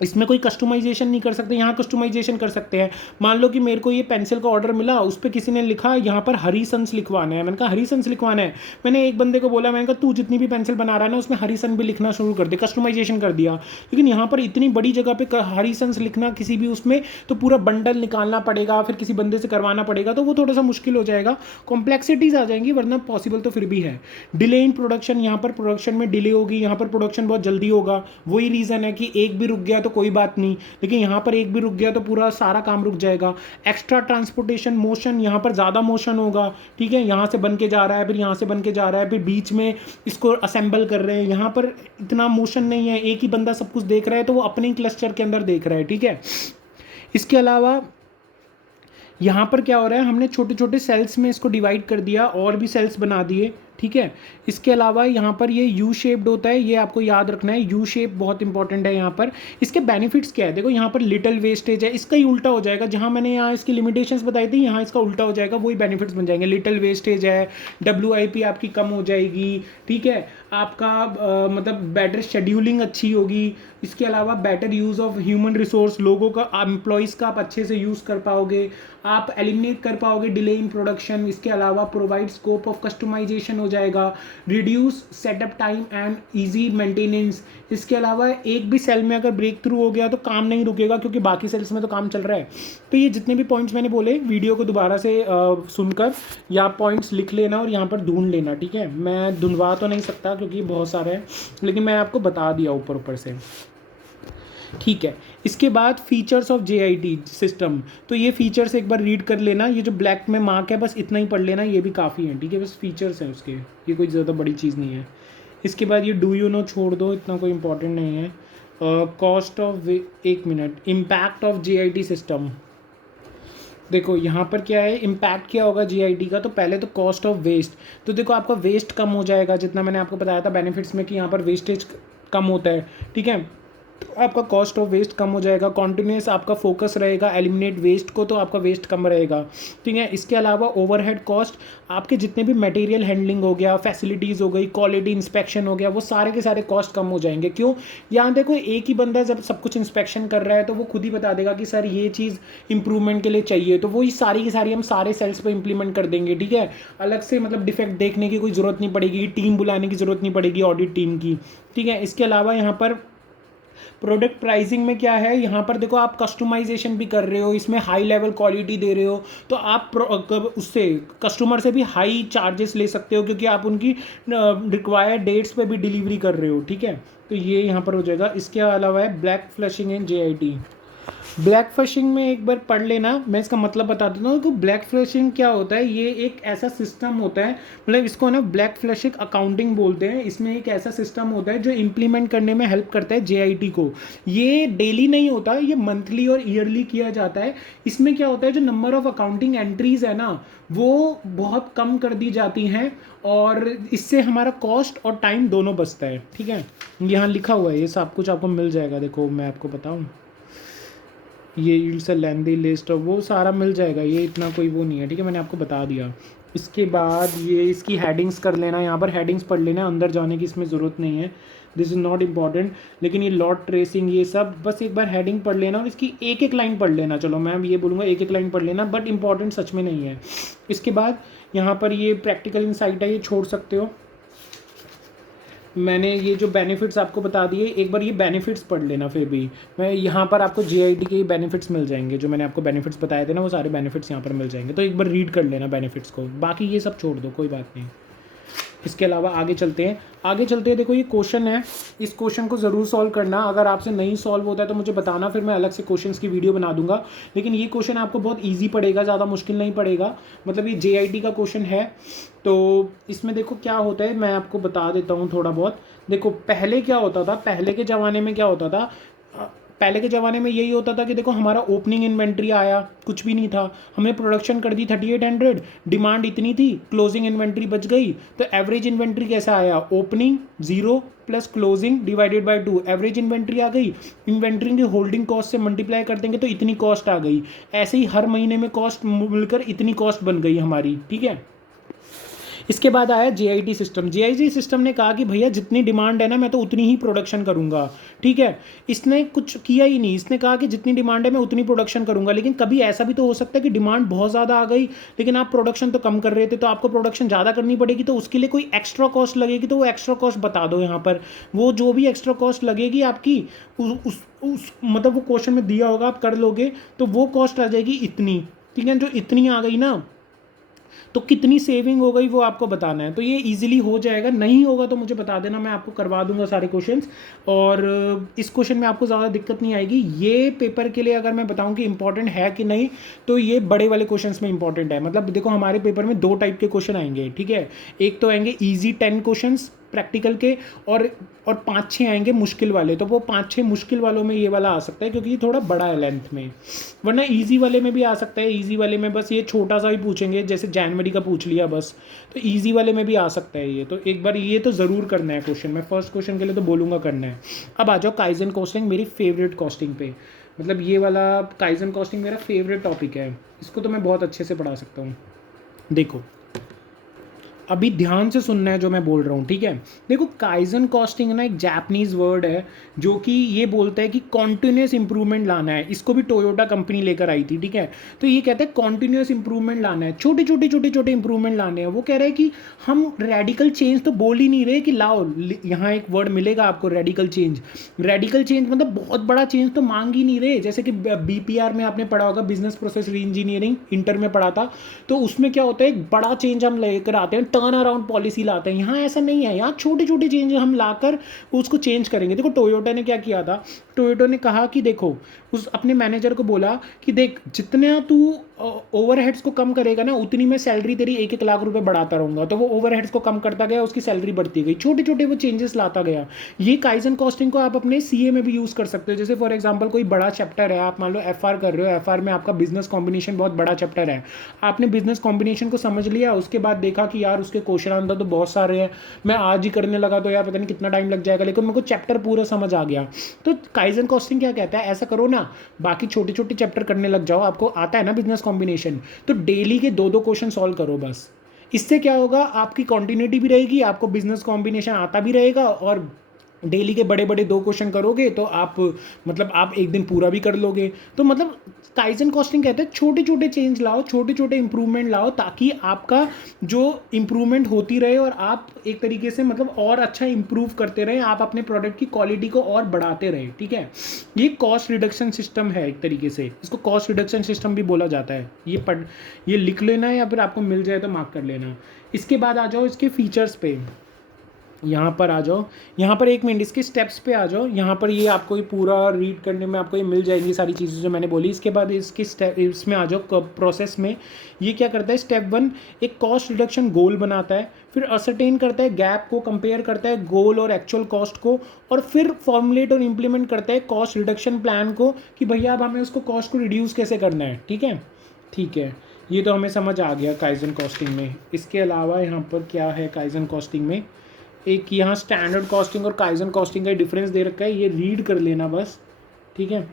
इसमें कोई कस्टमाइजेशन नहीं कर सकते, यहाँ कस्टमाइजेशन कर सकते हैं। मान लो कि मेरे को ये पेंसिल का ऑर्डर मिला, उस पर किसी ने लिखा यहाँ पर हरी सन्स लिखवाना है, मैंने कहा हरी सन्स लिखवाना है, मैंने एक बंदे को बोला, मैंने कहा तू जितनी भी पेंसिल बना रहा है ना उसमें हरी सन भी लिखना शुरू कर दे, कस्टमाइजेशन कर दिया। लेकिन यहाँ पर इतनी बड़ी जगह पे हरी सन्स लिखना किसी भी उसमें, तो पूरा बंडल निकालना पड़ेगा, फिर किसी बंदे से करवाना पड़ेगा, तो वो थोड़ा सा मुश्किल हो जाएगा, कॉम्प्लेक्सिटीज आ जाएंगी, वरना पॉसिबल तो फिर भी है। डिले इन प्रोडक्शन, यहाँ पर प्रोडक्शन में डिले होगी, यहाँ पर प्रोडक्शन बहुत जल्दी होगा, वही रीज़न है कि एक भी रुक गया तो कोई बात नहीं, लेकिन यहाँ पर एक भी रुक गया तो पूरा सारा काम रुक जाएगा। एक्स्ट्रा ट्रांसपोर्टेशन मोशन, यहाँ पर ज़्यादा मोशन होगा, ठीक है, यहाँ से बन के जा रहा है, फिर यहाँ से बन के जा रहा है, फिर बीच में इसको असेंबल कर रहे हैं, यहाँ पर इतना मोशन नहीं है, एक ही बंदा सब कुछ देख रहा है, तो वो अपने ही क्लस्टर के अंदर देख रहा है, ठीक है। इसके अलावा यहाँ पर क्या हो रहा है, हमने छोटे छोटे सेल्स में इसको डिवाइड कर दिया, और भी सेल्स बना दिए, ठीक है। इसके अलावा यहाँ पर ये यू शेप्ड होता है, ये आपको याद रखना है, यू शेप बहुत इंपॉर्टेंट है यहाँ पर। इसके बेनिफिट्स क्या है, देखो यहाँ पर लिटिल वेस्टेज है, इसका ही उल्टा हो जाएगा, जहाँ मैंने यहाँ इसकी लिमिटेशंस बताई थी यहाँ इसका उल्टा हो जाएगा, वही बेनिफिट्स बन जाएंगे। लिटिल वेस्टेज है, WIP आपकी कम हो जाएगी, ठीक है, आपका मतलब बेटर शेड्यूलिंग अच्छी होगी। इसके अलावा better use of human resource, लोगों का एम्प्लॉयज़ का आप अच्छे से यूज़ कर पाओगे, आप एलिमिनेट कर पाओगे डिले इन प्रोडक्शन। इसके अलावा प्रोवाइड स्कोप ऑफ कस्टमाइजेशन हो जाएगा, reduce setup time and easy maintenance. इसके अलावा एक भी सेल में अगर ब्रेक थ्रू हो गया तो काम नहीं रुकेगा, क्योंकि बाकी सेल्स में तो काम चल रहा है। तो ये जितने भी पॉइंट्स मैंने बोले, वीडियो को दोबारा से सुनकर या पॉइंट्स लिख लेना और यहाँ पर ढूंढ लेना, ठीक है। मैं ढूंढवा तो नहीं सकता क्योंकि बहुत सारे हैं, लेकिन मैं आपको बता दिया ऊपर ऊपर से, ठीक है। इसके बाद फीचर्स ऑफ JIT सिस्टम, तो ये फीचर्स एक बार रीड कर लेना, ये जो ब्लैक में मार्क है बस इतना ही पढ़ लेना, ये भी काफ़ी है, ठीक है, बस फीचर्स हैं उसके, ये कोई ज़्यादा बड़ी चीज़ नहीं है। इसके बाद ये डू यू नो छोड़ दो, इतना कोई इंपॉर्टेंट नहीं है। कॉस्ट ऑफ, एक minute, impact of JIT system, देखो यहाँ पर क्या है, इम्पैक्ट क्या होगा JIT का, तो पहले तो कॉस्ट ऑफ वेस्ट, तो देखो आपका वेस्ट कम हो जाएगा, जितना मैंने आपको बताया था बेनिफिट्स में कि यहाँ पर वेस्टेज कम होता है, ठीक है, तो आपका कॉस्ट ऑफ वेस्ट कम हो जाएगा। कॉन्टिन्यूस आपका फोकस रहेगा एलिमिनेट वेस्ट को, तो आपका वेस्ट कम रहेगा, ठीक है। इसके अलावा ओवरहेड कॉस्ट, आपके जितने भी मटेरियल हैंडलिंग हो गया, फैसिलिटीज़ हो गई, क्वालिटी इंस्पेक्शन हो गया, वो सारे के सारे कॉस्ट कम हो जाएंगे। क्यों, यहाँ देखो एक ही बंदा जब सब कुछ इंस्पेक्शन कर रहा है तो वो खुद ही बता देगा कि सर ये चीज़ इंप्रूवमेंट के लिए चाहिए, तो वो ही सारी की सारी हम सारे सेल्स पर इंप्लीमेंट कर देंगे, ठीक है। अलग से मतलब डिफेक्ट देखने की कोई ज़रूरत नहीं पड़ेगी, टीम बुलाने की ज़रूरत नहीं पड़ेगी ऑडिट टीम की, ठीक है। इसके अलावा यहाँ पर प्रोडक्ट प्राइसिंग में क्या है, यहाँ पर देखो आप कस्टमाइजेशन भी कर रहे हो, इसमें हाई लेवल क्वालिटी दे रहे हो, तो आप उससे कस्टमर से भी हाई चार्जेस ले सकते हो, क्योंकि आप उनकी रिक्वायर्ड डेट्स पे भी डिलीवरी कर रहे हो, ठीक है। तो ये यहाँ पर हो जाएगा। इसके अलावा है ब्लैक फ्लैशिंग इन JIT, ब्लैक फिशिंग में एक बार पढ़ लेना, मैं इसका मतलब बता देता हूँ कि ब्लैक फिशिंग क्या होता है। ये एक ऐसा सिस्टम होता है, मतलब इसको ना ब्लैक फिशिंग अकाउंटिंग बोलते हैं। इसमें एक ऐसा सिस्टम होता है जो इम्प्लीमेंट करने में हेल्प करता है जेआईटी को। ये डेली नहीं होता, ये मंथली और ईयरली किया जाता है। इसमें क्या होता है, जो नंबर ऑफ अकाउंटिंग एंट्रीज है ना, वो बहुत कम कर दी जाती हैं, और इससे हमारा कॉस्ट और टाइम दोनों बचता है। ठीक है, यहाँ लिखा हुआ है, ये सब कुछ आपको मिल जाएगा। देखो मैं आपको बताऊँ, ये इट्स अ लेंदी लिस्ट और वो सारा मिल जाएगा, ये इतना कोई वो नहीं है। ठीक है, मैंने आपको बता दिया। इसके बाद ये इसकी हेडिंग्स कर लेना, यहाँ पर हेडिंग्स पढ़ लेना, अंदर जाने की इसमें ज़रूरत नहीं है, दिस इज़ नॉट इम्पॉर्टेंट। लेकिन ये लॉट ट्रेसिंग ये सब बस एक बार हेडिंग पढ़ लेना और इसकी एक एक लाइन पढ़ लेना। चलो मैं ये बोलूँगा एक एक लाइन पढ़ लेना, बट इंपॉर्टेंट सच में नहीं है। इसके बाद यहाँ पर ये प्रैक्टिकल इंसाइट है, ये छोड़ सकते हो। मैंने ये जो बेनिफिट्स आपको बता दिए, एक बार ये बेनिफिट्स पढ़ लेना। फिर भी मैं यहाँ पर आपको जेआईटी के बेनिफिट्स मिल जाएंगे, जो मैंने आपको बेनिफिट्स बताए थे ना, वो सारे बेनिफिट्स यहाँ पर मिल जाएंगे। तो एक बार रीड कर लेना बेनिफिट्स को, बाकी ये सब छोड़ दो, कोई बात नहीं। इसके अलावा आगे चलते हैं, आगे चलते हैं। देखो ये क्वेश्चन है, इस क्वेश्चन को ज़रूर सॉल्व करना। अगर आपसे नहीं सॉल्व होता है तो मुझे बताना, फिर मैं अलग से क्वेश्चंस की वीडियो बना दूंगा। लेकिन ये क्वेश्चन आपको बहुत इजी पड़ेगा, ज़्यादा मुश्किल नहीं पड़ेगा। मतलब ये जेआईटी का क्वेश्चन है। तो इसमें देखो क्या होता है, मैं आपको बता देता हूँ थोड़ा बहुत। देखो पहले क्या होता था, पहले के ज़माने में क्या होता था, पहले के ज़माने में यही होता था कि देखो हमारा ओपनिंग इन्वेंट्री आया, कुछ भी नहीं था, हमने प्रोडक्शन कर दी 3800, डिमांड इतनी थी, क्लोजिंग इन्वेंट्री बच गई। तो एवरेज इन्वेंट्री कैसा आया, opening 0 plus closing divided by 2, average inventory आ गई। इन्वेंट्री की होल्डिंग कॉस्ट से मल्टीप्लाई कर देंगे तो इतनी कॉस्ट आ गई। ऐसे ही हर महीने में कॉस्ट मिलकर इतनी कॉस्ट बन गई हमारी। ठीक है, इसके बाद आया जेआईटी सिस्टम। जेआईटी सिस्टम ने कहा कि भैया जितनी डिमांड है ना, मैं तो उतनी ही प्रोडक्शन करूंगा। ठीक है, इसने कुछ किया ही नहीं, इसने कहा कि जितनी डिमांड है मैं उतनी प्रोडक्शन करूंगा। लेकिन कभी ऐसा भी तो हो सकता है कि डिमांड बहुत ज़्यादा आ गई, लेकिन आप प्रोडक्शन तो कम कर रहे थे, तो आपको प्रोडक्शन ज़्यादा करनी पड़ेगी। तो उसके लिए कोई एक्स्ट्रा कॉस्ट लगेगी, तो वो एक्स्ट्रा कॉस्ट बता दो यहाँ पर। वो जो भी एक्स्ट्रा कॉस्ट लगेगी आपकी, उस मतलब वो क्वेश्चन में दिया होगा, आप कर लोगे तो वो कॉस्ट आ जाएगी इतनी। ठीक है, जो इतनी आ गई ना, तो कितनी सेविंग हो गई वो आपको बताना है। तो ये इजीली हो जाएगा, नहीं होगा तो मुझे बता देना, मैं आपको करवा दूंगा सारे क्वेश्चंस। और इस क्वेश्चन में आपको ज़्यादा दिक्कत नहीं आएगी। ये पेपर के लिए अगर मैं बताऊं कि इंपॉर्टेंट है कि नहीं, तो ये बड़े वाले क्वेश्चंस में इंपॉर्टेंट है। मतलब देखो हमारे पेपर में 2 टाइप के क्वेश्चन आएंगे। ठीक है, एक तो आएंगे ईजी 10 क्वेश्चन प्रैक्टिकल के, और 5-6 आएंगे मुश्किल वाले। तो वो 5-6 मुश्किल वालों में ये वाला आ सकता है, क्योंकि ये थोड़ा बड़ा है लेंथ में। वरना इजी वाले में भी आ सकता है। इजी वाले में बस ये छोटा सा ही पूछेंगे, जैसे जनवरी का पूछ लिया बस, तो इजी वाले में भी आ सकता है ये। तो एक बार ये तो ज़रूर करना है क्वेश्चन, मैं फर्स्ट क्वेश्चन के लिए तो बोलूँगा करना है। अब आ जाओ काइजन कॉस्टिंग, मेरी फेवरेट कॉस्टिंग पे। मतलब ये वाला काइजन कॉस्टिंग मेरा फेवरेट टॉपिक है, इसको तो मैं बहुत अच्छे से पढ़ा सकता हूँ। देखो अभी ध्यान से सुनना है जो मैं बोल रहा हूँ। ठीक है, देखो काइजन कॉस्टिंग ना एक जापानीज वर्ड है, जो कि ये बोलता है कि कॉन्टिन्यूस इंप्रूवमेंट लाना है। इसको भी टोयोटा कंपनी लेकर आई थी। ठीक है, तो ये कहता है कॉन्टिन्यूस इंप्रूवमेंट लाना है, छोटे छोटे इंप्रूवमेंट लाने हैं। वो कह रहे हैं कि हम रेडिकल चेंज तो बोल ही नहीं रहे कि लाओ, यहाँ एक वर्ड मिलेगा आपको रेडिकल चेंज। रेडिकल चेंज मतलब बहुत बड़ा चेंज तो मांग ही नहीं रहे। जैसे कि बीपीआर में आपने पढ़ा होगा, बिजनेस प्रोसेस री इंजीनियरिंग, इंटर में पढ़ा था। तो उसमें क्या होता है, एक बड़ा चेंज हम लेकर आते हैं, टर्न अराउंड पॉलिसी लाते हैं। यहाँ ऐसा नहीं है, यहाँ छोटे छोटे चेंज हम लाकर उसको चेंज करेंगे। देखो टोयोटा ने क्या किया था, टोयोटा ने कहा कि देखो, उस अपने मैनेजर को बोला कि देख जितना तू ओवरहेड्स को कम करेगा ना, उतनी मैं सैलरी तेरी 1-1 लाख रुपए बढ़ाता रहूंगा। तो वो ओवरहेड्स को कम करता गया, उसकी सैलरी बढ़ती गई, छोटे छोटे वो चेंजेस लाता गया। ये काइजन कॉस्टिंग को आप अपने सीए में भी यूज़ कर सकते हो। जैसे फॉर एग्जांपल कोई बड़ा चैप्टर है, आप मान लो एफआर कर रहे हो, एफआर में आपका बिजनेस कॉम्बिनेशन बहुत बड़ा चैप्टर है। आपने बिजनेस कॉम्बिनेशन को समझ लिया, उसके बाद देखा कि यार उसके क्वेश्चन आंसर तो बहुत सारे हैं, मैं आज ही करने लगा तो यार पता नहीं कितना टाइम लग जाएगा, लेकिन मेरे को चैप्टर पूरा समझ आ गया। तो काइजन कॉस्टिंग क्या कहता है, ऐसा करो ना, बाकी छोटे छोटे चैप्टर करने लग जाओ। आपको आता है ना बिजनेस कॉम्बिनेशन, तो डेली के 2-2 क्वेश्चन सॉल्व करो बस। इससे क्या होगा, आपकी कॉन्टिन्यूटी भी रहेगी, आपको बिजनेस कॉम्बिनेशन आता भी रहेगा, और डेली के बड़े बड़े 2 क्वेश्चन करोगे तो आप मतलब आप एक दिन पूरा भी कर लोगे। तो मतलब काइजन कॉस्टिंग कहते हैं छोटे छोटे चेंज लाओ, छोटे छोटे इंप्रूवमेंट लाओ, ताकि आपका जो इंप्रूवमेंट होती रहे और आप एक तरीके से मतलब और अच्छा इंप्रूव करते रहें, आप अपने प्रोडक्ट की क्वालिटी को और बढ़ाते रहें। ठीक है, ये कॉस्ट रिडक्शन सिस्टम है एक तरीके से, इसको कॉस्ट रिडक्शन सिस्टम भी बोला जाता है। ये लिख लेना, या फिर आपको मिल जाए तो मार्क कर लेना। इसके बाद आ जाओ इसके फीचर्स पे। यहाँ पर आ जाओ, यहाँ पर एक मिनट इसके स्टेप्स पे आ जाओ। यहाँ पर ये आपको ये पूरा रीड करने में आपको ये मिल जाएंगी सारी चीज़ें जो मैंने बोली। इसके बाद इसके स्टेप इसमें आ जाओ प्रोसेस में। ये क्या करता है, स्टेप 1 एक कॉस्ट रिडक्शन गोल बनाता है, फिर असरटेन करता है गैप को, कंपेयर करता है गोल और एक्चुअल कॉस्ट को, और फिर फॉर्मुलेट और इम्प्लीमेंट करता है कॉस्ट रिडक्शन प्लान को कि भैया अब हमें उसको कॉस्ट को रिड्यूस कैसे करना है। ठीक है, ठीक है, ये तो हमें समझ आ गया काइजन कॉस्टिंग में। इसके अलावा यहाँ पर क्या है काइजन कॉस्टिंग में, एक यहाँ स्टैंडर्ड कॉस्टिंग और काइजन कॉस्टिंग का डिफरेंस दे रखा है, ये रीड कर लेना बस। ठीक है,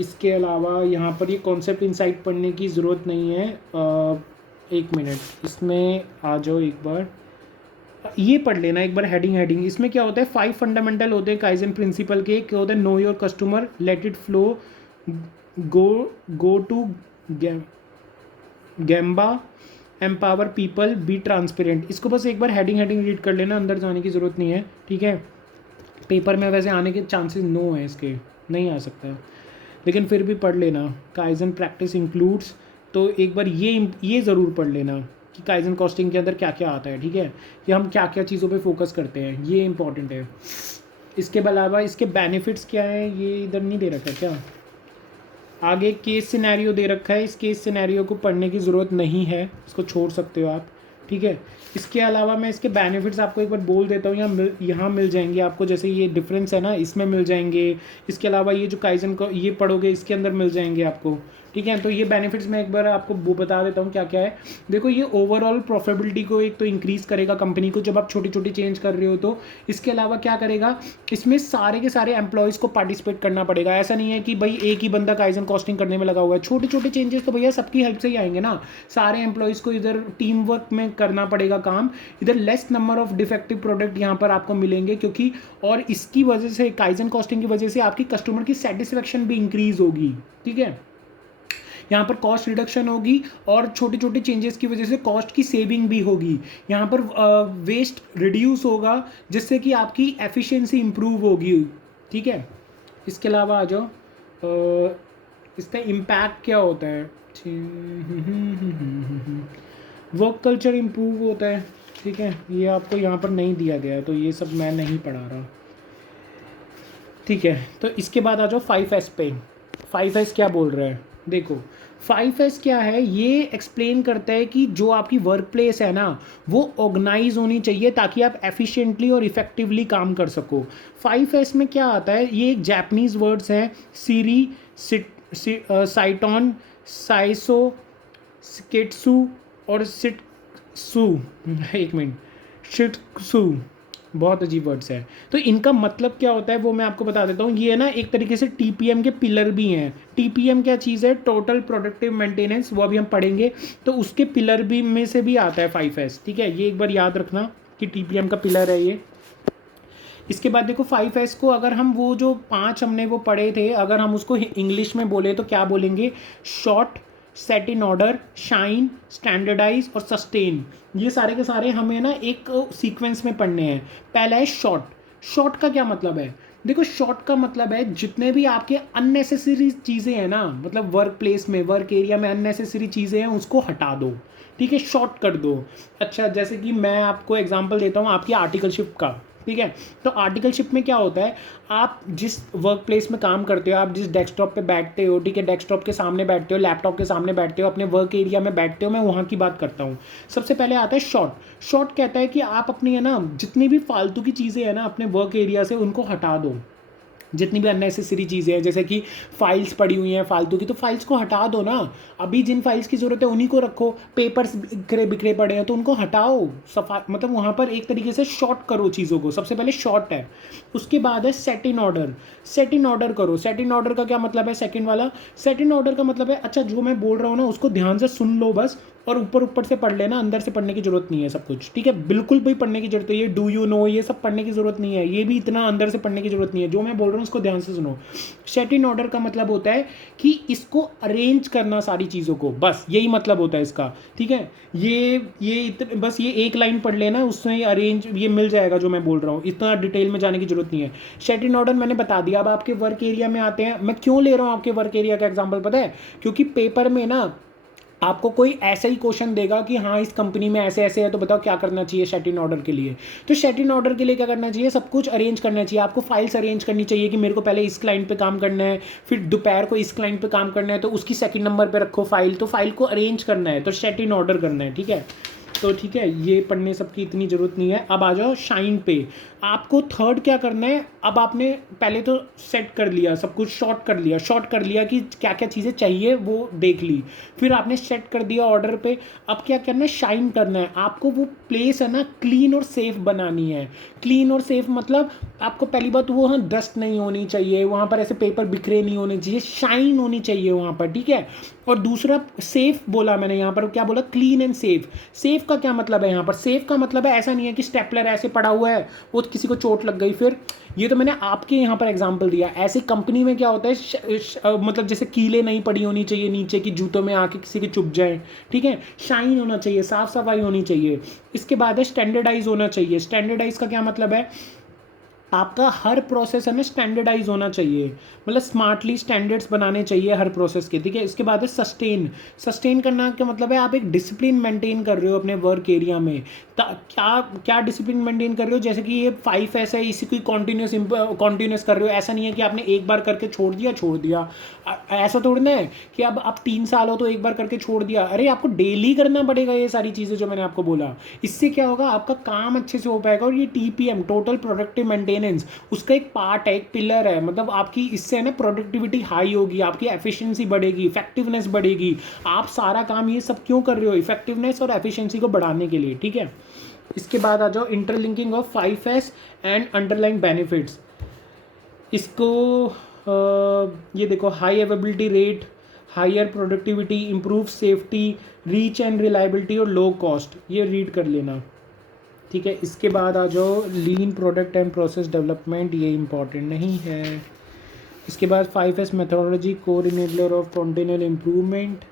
इसके अलावा यहाँ पर ये कॉन्सेप्ट इनसाइट पढ़ने की ज़रूरत नहीं है। एक मिनट इसमें आ जाओ, एक बार ये पढ़ लेना एक बार हेडिंग। इसमें क्या होता है, 5 फंडामेंटल होते हैं काइजन प्रिंसिपल के। क्या होता है, know your customer, let it flow, go to gemba, empower people, be transparent. इसको बस एक बार हेडिंग रीड कर लेना, अंदर जाने की ज़रूरत नहीं है। ठीक है, पेपर में वैसे आने के चांसेस नो है, इसके नहीं आ सकता, लेकिन फिर भी पढ़ लेना। काइजन प्रैक्टिस इंक्लूड्स, तो एक बार ये ज़रूर पढ़ लेना कि काइजन कॉस्टिंग के अंदर क्या क्या आता है। ठीक है, कि हम क्या क्या चीज़ों पे फोकस करते हैं, ये इंपॉर्टेंट है। इसके अलावा इसके बेनिफिट्स क्या है, ये इधर नहीं दे रखा है क्या, आगे केस सिनेरियो दे रखा है। इस केस सिनेरियो को पढ़ने की ज़रूरत नहीं है, इसको छोड़ सकते हो आप। ठीक है, इसके अलावा मैं इसके बेनिफिट्स आपको एक बार बोल देता हूँ, यहाँ मिल जाएंगे आपको, जैसे ये डिफरेंस है ना, इसमें मिल जाएंगे। इसके अलावा ये जो काइजन को ये पढ़ोगे इसके अंदर मिल जाएंगे आपको। ठीक है, तो ये बेनिफिट्स मैं एक बार आपको वो बता देता हूँ क्या क्या है। देखो, ये ओवरऑल प्रॉफिटेबिलिटी को एक तो इंक्रीज़ करेगा कंपनी को, जब आप छोटी छोटी चेंज कर रहे हो तो। इसके अलावा क्या करेगा, इसमें सारे के सारे एम्प्लॉयज़ को पार्टिसिपेट करना पड़ेगा। ऐसा नहीं है कि भाई एक ही बंदा काइजन कॉस्टिंग करने में लगा हुआ है, छोटे छोटे चेंजेस तो भैया सबकी हेल्प से ही आएंगे ना। सारे एम्प्लॉयज़ को इधर टीम वर्क में करना पड़ेगा काम, इधर less number of defective product यहाँ पर आपको मिलेंगे, क्योंकि और इसकी वजह से काइजन कॉस्टिंग की वजह से आपकी कस्टमर की सेटिस्फेक्शन भी इंक्रीज होगी। ठीक है, यहाँ पर कॉस्ट रिडक्शन होगी और छोटे छोटे चेंजेस की वजह से कॉस्ट की सेविंग भी होगी। यहाँ पर वेस्ट रिड्यूस होगा, जिससे कि आपकी एफिशिएंसी इंप्रूव होगी। ठीक है, इसके अलावा आ जाओ, इसका इम्पैक्ट क्या होता है, वर्क कल्चर इम्प्रूव होता है। ठीक है, ये आपको यहाँ पर नहीं दिया गया है, तो ये सब मैं नहीं पढ़ा रहा। ठीक है, तो इसके बाद आ जाओ 5S पे। 5S क्या बोल रहा है, देखो 5S क्या है, ये एक्सप्लेन करता है कि जो आपकी वर्क प्लेस है ना, वो ऑर्गेनाइज होनी चाहिए ताकि आप एफिशिएंटली और इफेक्टिवली काम कर सको। 5S में क्या आता है, ये एक जापानीज़ वर्ड्स हैं, सीरी, साइटॉन, साइसो, स्केट्सू और सिटसू। एक मिनट, शिटसू, बहुत अजीब वर्ड्स है। तो इनका मतलब क्या होता है वो मैं आपको बता देता हूँ। ये ना एक तरीके से टीपीएम के पिलर भी हैं। टीपीएम क्या चीज़ है, टोटल प्रोडक्टिव मेंटेनेंस, वो अभी हम पढ़ेंगे। तो उसके पिलर भी में से भी आता है 5S। ठीक है, ये एक बार याद रखना कि टीपीएम का पिलर है ये। इसके बाद देखो 5S को अगर हम वो जो 5 हमने वो पढ़े थे, अगर हम उसको इंग्लिश में बोले तो क्या बोलेंगे, short, set in order, shine, standardise और सस्टेन। ये सारे के सारे हमें ना एक सीक्वेंस में पढ़ने हैं। पहला है शॉर्ट। शॉर्ट का क्या मतलब है, देखो शॉर्ट का मतलब है जितने भी आपके अननेसेसरी चीज़ें हैं ना, मतलब वर्क प्लेस में, वर्क एरिया में अननेसेसरी चीज़ें हैं, उसको हटा दो। ठीक है, शॉर्ट कर दो। अच्छा, जैसे कि मैं आपको एग्जांपल देता हूँ आपकी आर्टिकलशिप का। ठीक है, तो आर्टिकलशिप में क्या होता है, आप जिस वर्क प्लेस में काम करते हो, आप जिस डेस्कटॉप पे बैठते हो, ठीक है, डेस्कटॉप के सामने बैठते हो, लैपटॉप के सामने बैठते हो, अपने वर्क एरिया में बैठते हो, मैं वहाँ की बात करता हूँ। सबसे पहले आता है शॉर्ट। शॉर्ट कहता है कि आप अपनी है ना जितनी भी फालतू की चीज़ें हैं ना अपने वर्क एरिया से, उनको हटा दो। जितनी भी अननेसेसरी चीज़ें हैं, जैसे कि फाइल्स पड़ी हुई हैं फालतू की, तो फाइल्स को हटा दो ना। अभी जिन फाइल्स की ज़रूरत है उन्हीं को रखो। पेपर्स बिखरे बिखरे पड़े हैं तो उनको हटाओ, सफा मतलब वहाँ पर एक तरीके से शॉर्ट करो चीज़ों को। सबसे पहले शॉर्ट है। उसके बाद है set in order. Set in order करो। सेट इन ऑर्डर का क्या मतलब है, सेकंड वाला सेट इन ऑर्डर का मतलब है, अच्छा जो मैं बोल रहा हूँ ना उसको ध्यान से सुन लो बस, और ऊपर ऊपर से पढ़ लेना, अंदर से पढ़ने की जरूरत नहीं है सब कुछ। ठीक है, बिल्कुल भी पढ़ने की जरूरत है, ये डू यू नो ये सब पढ़ने की जरूरत नहीं है, ये भी इतना अंदर से पढ़ने की जरूरत नहीं है। जो मैं बोल रहा हूँ उसको ध्यान से सुनो। सेट इन ऑर्डर का मतलब होता है कि इसको अरेंज करना सारी चीज़ों को, बस यही मतलब होता है इसका। ठीक है, बस ये एक लाइन पढ़ लेना, उसमें अरेंज ये मिल जाएगा जो मैं बोल रहा हूँ, इतना डिटेल में जाने की जरूरत नहीं है। सेट इन ऑर्डर मैंने बता दिया। अब आपके वर्क एरिया में आते हैं। मैं क्यों ले रहा हूँ आपके वर्क एरिया का एग्जाम्पल पता है, क्योंकि पेपर में ना आपको कोई ऐसा ही क्वेश्चन देगा कि हाँ इस कंपनी में ऐसे ऐसे है, तो बताओ क्या करना चाहिए सेट इन ऑर्डर के लिए। तो सेट इन ऑर्डर के लिए क्या करना चाहिए, सब कुछ अरेंज करना चाहिए। आपको फाइल्स अरेंज करनी चाहिए कि मेरे को पहले इस क्लाइंट पे काम करना है, फिर दोपहर को इस क्लाइंट पे काम करना है, तो उसकी सेकंड नंबर पे रखो फाइल, तो फाइल को अरेंज करना है, तो सेट इन ऑर्डर करना है। ठीक है, तो ठीक है, ये पढ़ने सबकी इतनी ज़रूरत नहीं है। अब आ जाओ शाइन पे। आपको थर्ड क्या करना है, अब आपने पहले तो सेट कर लिया सब कुछ, शॉर्ट कर लिया कि क्या क्या चीज़ें चाहिए वो देख ली, फिर आपने सेट कर दिया ऑर्डर पे। अब क्या करना है, शाइन करना है। आपको वो प्लेस है ना क्लीन और सेफ बनानी है। क्लीन और सेफ मतलब आपको पहली बात वो वहाँ डस्ट नहीं होनी चाहिए, वहाँ पर ऐसे पेपर बिखरे नहीं होने चाहिए, शाइन होनी चाहिए वहाँ पर। ठीक है, और दूसरा सेफ बोला मैंने, यहाँ पर क्या बोला, क्लीन एंड सेफ। सेफ का क्या मतलब है, यहाँ पर सेफ का मतलब है ऐसा नहीं है कि स्टेपलर ऐसे पड़ा हुआ है, वो किसी को चोट लग गई, फिर ये तो मैंने आपके यहाँ पर एग्जांपल दिया। ऐसे कंपनी में क्या होता है, मतलब जैसे कीले नहीं पड़ी होनी चाहिए नीचे की, जूतों में आके किसी के चुभ जाए। ठीक है, शाइन होना चाहिए, साफ सफाई होनी चाहिए। इसके बाद है स्टैंडर्डाइज होना चाहिए। स्टैंडर्डाइज का क्या मतलब है, आपका हर प्रोसेस है ना स्टैंडर्डाइज होना चाहिए, मतलब स्मार्टली स्टैंडर्ड्स बनाने चाहिए हर प्रोसेस के। ठीक है, इसके बाद है सस्टेन। सस्टेन करना का मतलब है आप एक डिसिप्लिन मेंटेन कर रहे हो अपने वर्क एरिया में। क्या क्या डिसिप्लिन मेंटेन कर रहे हो, जैसे कि ये 5S है, इसी को कॉन्टिन्यूस कर रहे हो। ऐसा नहीं है कि आपने एक बार करके छोड़ दिया। ऐसा थोड़ी ना है कि अब आप 3 साल हो तो एक बार करके छोड़ दिया। अरे आपको डेली करना पड़ेगा ये सारी चीज़ें जो मैंने आपको बोला। इससे क्या होगा, आपका काम अच्छे से हो पाएगा। और ये TPM, टोटल प्रोडक्टिव मेंटेनेंस, उसका एक पार्ट है, एक पिलर है। मतलब आपकी इससे है ना प्रोडक्टिविटी हाई होगी, आपकी एफिशिएंसी बढ़ेगी, इफेक्टिवनेस बढ़ेगी। आप सारा काम ये सब क्यों कर रहे हो, इफेक्टिवनेस और एफिशिएंसी को बढ़ाने के लिए। ठीक है, इसके बाद आ जाओ interlinking of 5S and underline benefits. इसको ये देखो, high availability rate, higher productivity, improve safety, reach and reliability और लो कॉस्ट, ये रीड कर लेना। ठीक है, इसके बाद आ जाओ लीन प्रोडक्ट एंड प्रोसेस डेवलपमेंट, ये इंपॉर्टेंट नहीं है। इसके बाद 5S methodology, core enabler of continual improvement,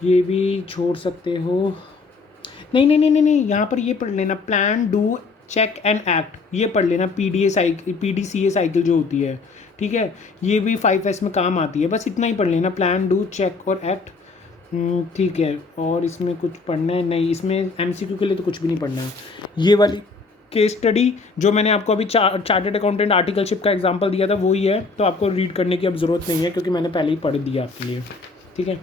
ये भी छोड़ सकते हो। नहीं नहीं नहीं नहीं नहीं, यहाँ पर ये पढ़ लेना, plan, do, check and act, ये पढ़ लेना। PDCA साइकिल जो होती है, ठीक है, ये भी 5S में काम आती है। बस इतना ही पढ़ लेना, प्लान, डू, चेक और एक्ट। ठीक है, और इसमें कुछ पढ़ना है नहीं, इसमें MCQ के लिए तो कुछ भी नहीं पढ़ना है। ये वाली केस स्टडी जो मैंने आपको अभी चार्टर्ड अकाउंटेंट आर्टिकलशिप का एग्जांपल दिया था वही है, तो आपको रीड करने की अब ज़रूरत नहीं है क्योंकि मैंने पहले ही पढ़ दिया आपके लिए। ठीक है,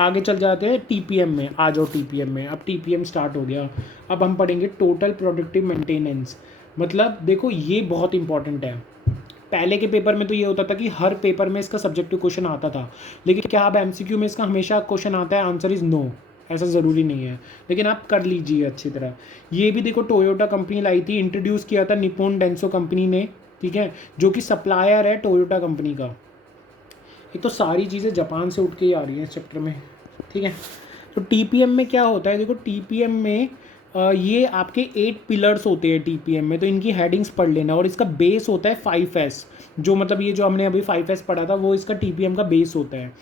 आगे चल जाते हैं TPM में। आ जाओ TPM में, अब TPM स्टार्ट हो गया। अब हम पढ़ेंगे टोटल प्रोडक्टिव मेंटेनेंस। मतलब देखो ये बहुत इंपॉर्टेंट है। पहले के पेपर में तो ये होता था कि हर पेपर में इसका सब्जेक्टिव क्वेश्चन आता था, लेकिन क्या अब MCQ में इसका हमेशा क्वेश्चन आता है? आंसर इज़ नो, ऐसा ज़रूरी नहीं है, लेकिन आप कर लीजिए अच्छी तरह। ये भी देखो टोयोटा कंपनी लाई थी, इंट्रोड्यूस किया था निप्पॉन डेंसो कंपनी ने। ठीक है, जो कि सप्लायर है टोयोटा कंपनी का। एक तो सारी चीज़ें जापान से उठ के ही आ रही हैं इस चैप्टर में। ठीक है, तो TPM में क्या होता है, देखो TPM में ये आपके 8 पिलर्स होते हैं TPM में, तो इनकी हेडिंग्स पढ़ लेना। और इसका बेस होता है 5S, जो मतलब ये जो हमने अभी 5S पढ़ा था वो इसका TPM का बेस होता है।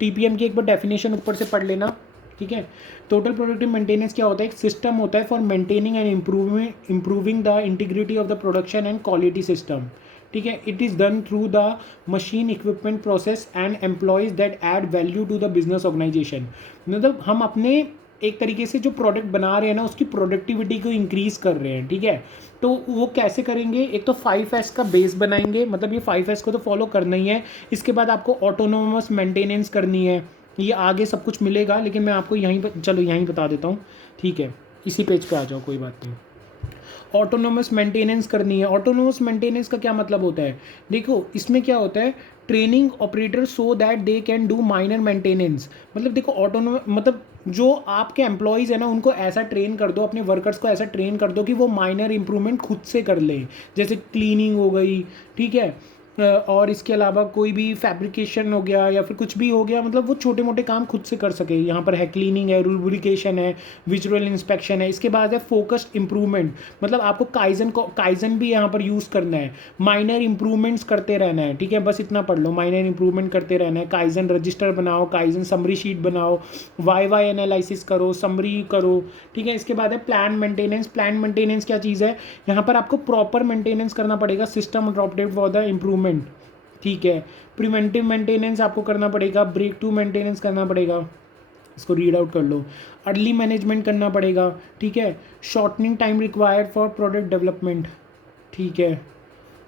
TPM की एक बार डेफिनेशन ऊपर से पढ़ लेना। ठीक है, टोटल प्रोडक्टिव मेंटेनेंस क्या होता है, एक सिस्टम होता है for maintaining and improving the integrity of the production and quality system. ठीक है, it is done through the machine, equipment, process and employees that add value to the business organisation. मतलब हम अपने एक तरीके से जो प्रोडक्ट बना रहे हैं ना उसकी प्रोडक्टिविटी को इंक्रीज़ कर रहे हैं। ठीक है, तो वो कैसे करेंगे, एक तो 5S का बेस बनाएंगे, मतलब ये 5S को तो फॉलो करना ही है। इसके बाद आपको ऑटोनोमस मेंटेनेंस करनी है, ये आगे सब कुछ मिलेगा, लेकिन मैं आपको यहीं पर चलो यहीं बता देता हूँ। ठीक है, इसी पेज पे आ जाओ, कोई बात नहीं। ऑटोनोमस मेंटेनेंस करनी है। ऑटोनोमस मेंटेनेंस का क्या मतलब होता है, देखो इसमें क्या होता है, training operator so that they can do minor maintenance. मतलब देखो ऑटोनोमस मतलब जो आपके एम्प्लॉयज़ है ना उनको ऐसा ट्रेन कर दो, अपने वर्कर्स को ऐसा ट्रेन कर दो कि वो माइनर इंप्रूवमेंट खुद से कर लें, जैसे क्लीनिंग हो गई। ठीक है, और इसके अलावा कोई भी फैब्रिकेशन हो गया या फिर कुछ भी हो गया, मतलब वो छोटे मोटे काम खुद से कर सके। यहाँ पर है क्लीनिंग है, रूब्रिकेशन है, विजुअल इंस्पेक्शन है। इसके बाद है फोकस्ड इंप्रूवमेंट, मतलब आपको काइजन भी यहाँ पर यूज़ करना है, माइनर इंप्रूवमेंट्स करते रहना है। ठीक है, बस इतना पढ़ लो, माइनर इंप्रूवमेंट करते रहना है। काइजन रजिस्टर बनाओ, काइजन समरी शीट बनाओ, वाई एनालिसिस करो, समरी करो। ठीक है, इसके बाद है प्लान मेंटेनेंस। प्लान मेंटेनेंस क्या चीज़ है, यहाँ पर आपको प्रॉपर मेंटेनेंस करना पड़ेगा, system adopted for the improvement. ठीक है, प्रिवेंटिव मेंटेनेंस आपको करना पड़ेगा, ब्रेक टू मेंटेनेंस करना पड़ेगा। इसको रीड आउट कर लो। अर्ली मैनेजमेंट करना पड़ेगा, ठीक है। Shortening time required for product development, ठीक है,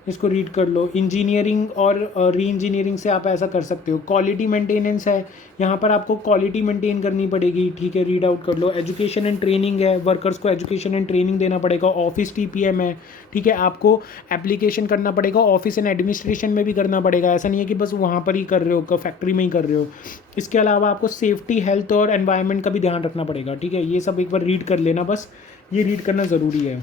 इसको रीड कर लो। इंजीनियरिंग और री इंजीनियरिंग से आप ऐसा कर सकते हो। क्वालिटी मेंटेनेंस है, यहाँ पर आपको क्वालिटी मेंटेन करनी पड़ेगी, ठीक है, रीड आउट कर लो। एजुकेशन एंड ट्रेनिंग है, वर्कर्स को एजुकेशन एंड ट्रेनिंग देना पड़ेगा। ऑफिस टीपीएम है, ठीक है, आपको एप्लीकेशन करना पड़ेगा, ऑफिस एंड एडमिनिस्ट्रेशन में भी करना पड़ेगा। ऐसा नहीं है कि बस वहाँ पर ही कर रहे हो, फैक्ट्री में ही कर रहे हो। इसके अलावा आपको सेफ्टी, हेल्थ और एनवायरनमेंट का भी ध्यान रखना पड़ेगा, ठीक है। ये सब एक बार रीड कर लेना, बस ये रीड करना ज़रूरी है।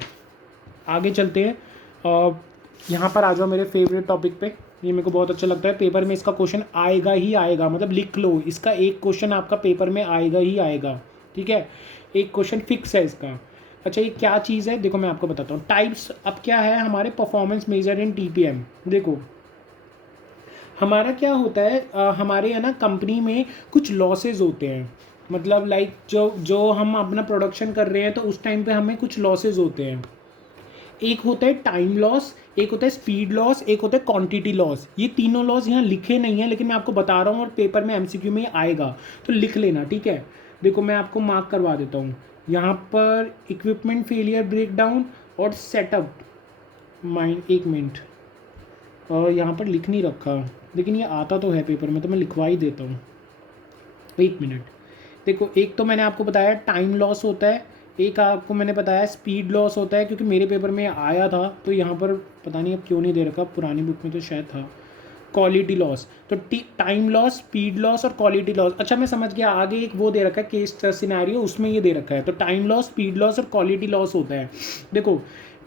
आगे चलते हैं। यहाँ पर आ जाओ मेरे फेवरेट टॉपिक पे, ये मेरे को बहुत अच्छा लगता है। पेपर में इसका क्वेश्चन आएगा ही आएगा, मतलब लिख लो, इसका एक क्वेश्चन आपका पेपर में आएगा ही आएगा, ठीक है। एक क्वेश्चन फिक्स है इसका। अच्छा, ये क्या चीज़ है, देखो मैं आपको बताता हूँ। टाइप्स अब क्या है हमारे परफॉर्मेंस मेजर इन टीपीएम। देखो हमारा क्या होता है, हमारे है ना कंपनी में कुछ लॉसेज होते हैं, मतलब लाइक जो हम अपना प्रोडक्शन कर रहे हैं तो उस टाइम पे हमें कुछ लॉसेज होते हैं। एक होता है टाइम लॉस, एक होता है स्पीड लॉस, एक होता है क्वांटिटी लॉस। ये तीनों लॉस यहाँ लिखे नहीं है, लेकिन मैं आपको बता रहा हूँ और पेपर में एमसीक्यू में आएगा, तो लिख लेना, ठीक है। देखो मैं आपको मार्क करवा देता हूँ। यहाँ पर इक्विपमेंट फेलियर ब्रेकडाउन और सेटअप माइंड, एक मिनट, और यहाँ पर लिख नहीं रखा, लेकिन ये आता तो है पेपर में, तो मैं लिखवा ही देता हूँ, एक मिनट। देखो एक तो मैंने आपको बताया टाइम लॉस होता है, एक आपको मैंने बताया स्पीड लॉस होता है, क्योंकि मेरे पेपर में आया था, तो यहाँ पर पता नहीं अब क्यों नहीं दे रखा, पुरानी बुक में तो शायद था। क्वालिटी लॉस, तो टाइम लॉस, स्पीड लॉस और क्वालिटी लॉस। अच्छा मैं समझ गया, आगे एक वो दे रखा है केस सिनेरियो, उसमें ये दे रखा है। तो टाइम लॉस, स्पीड लॉस और क्वालिटी लॉस होता है। देखो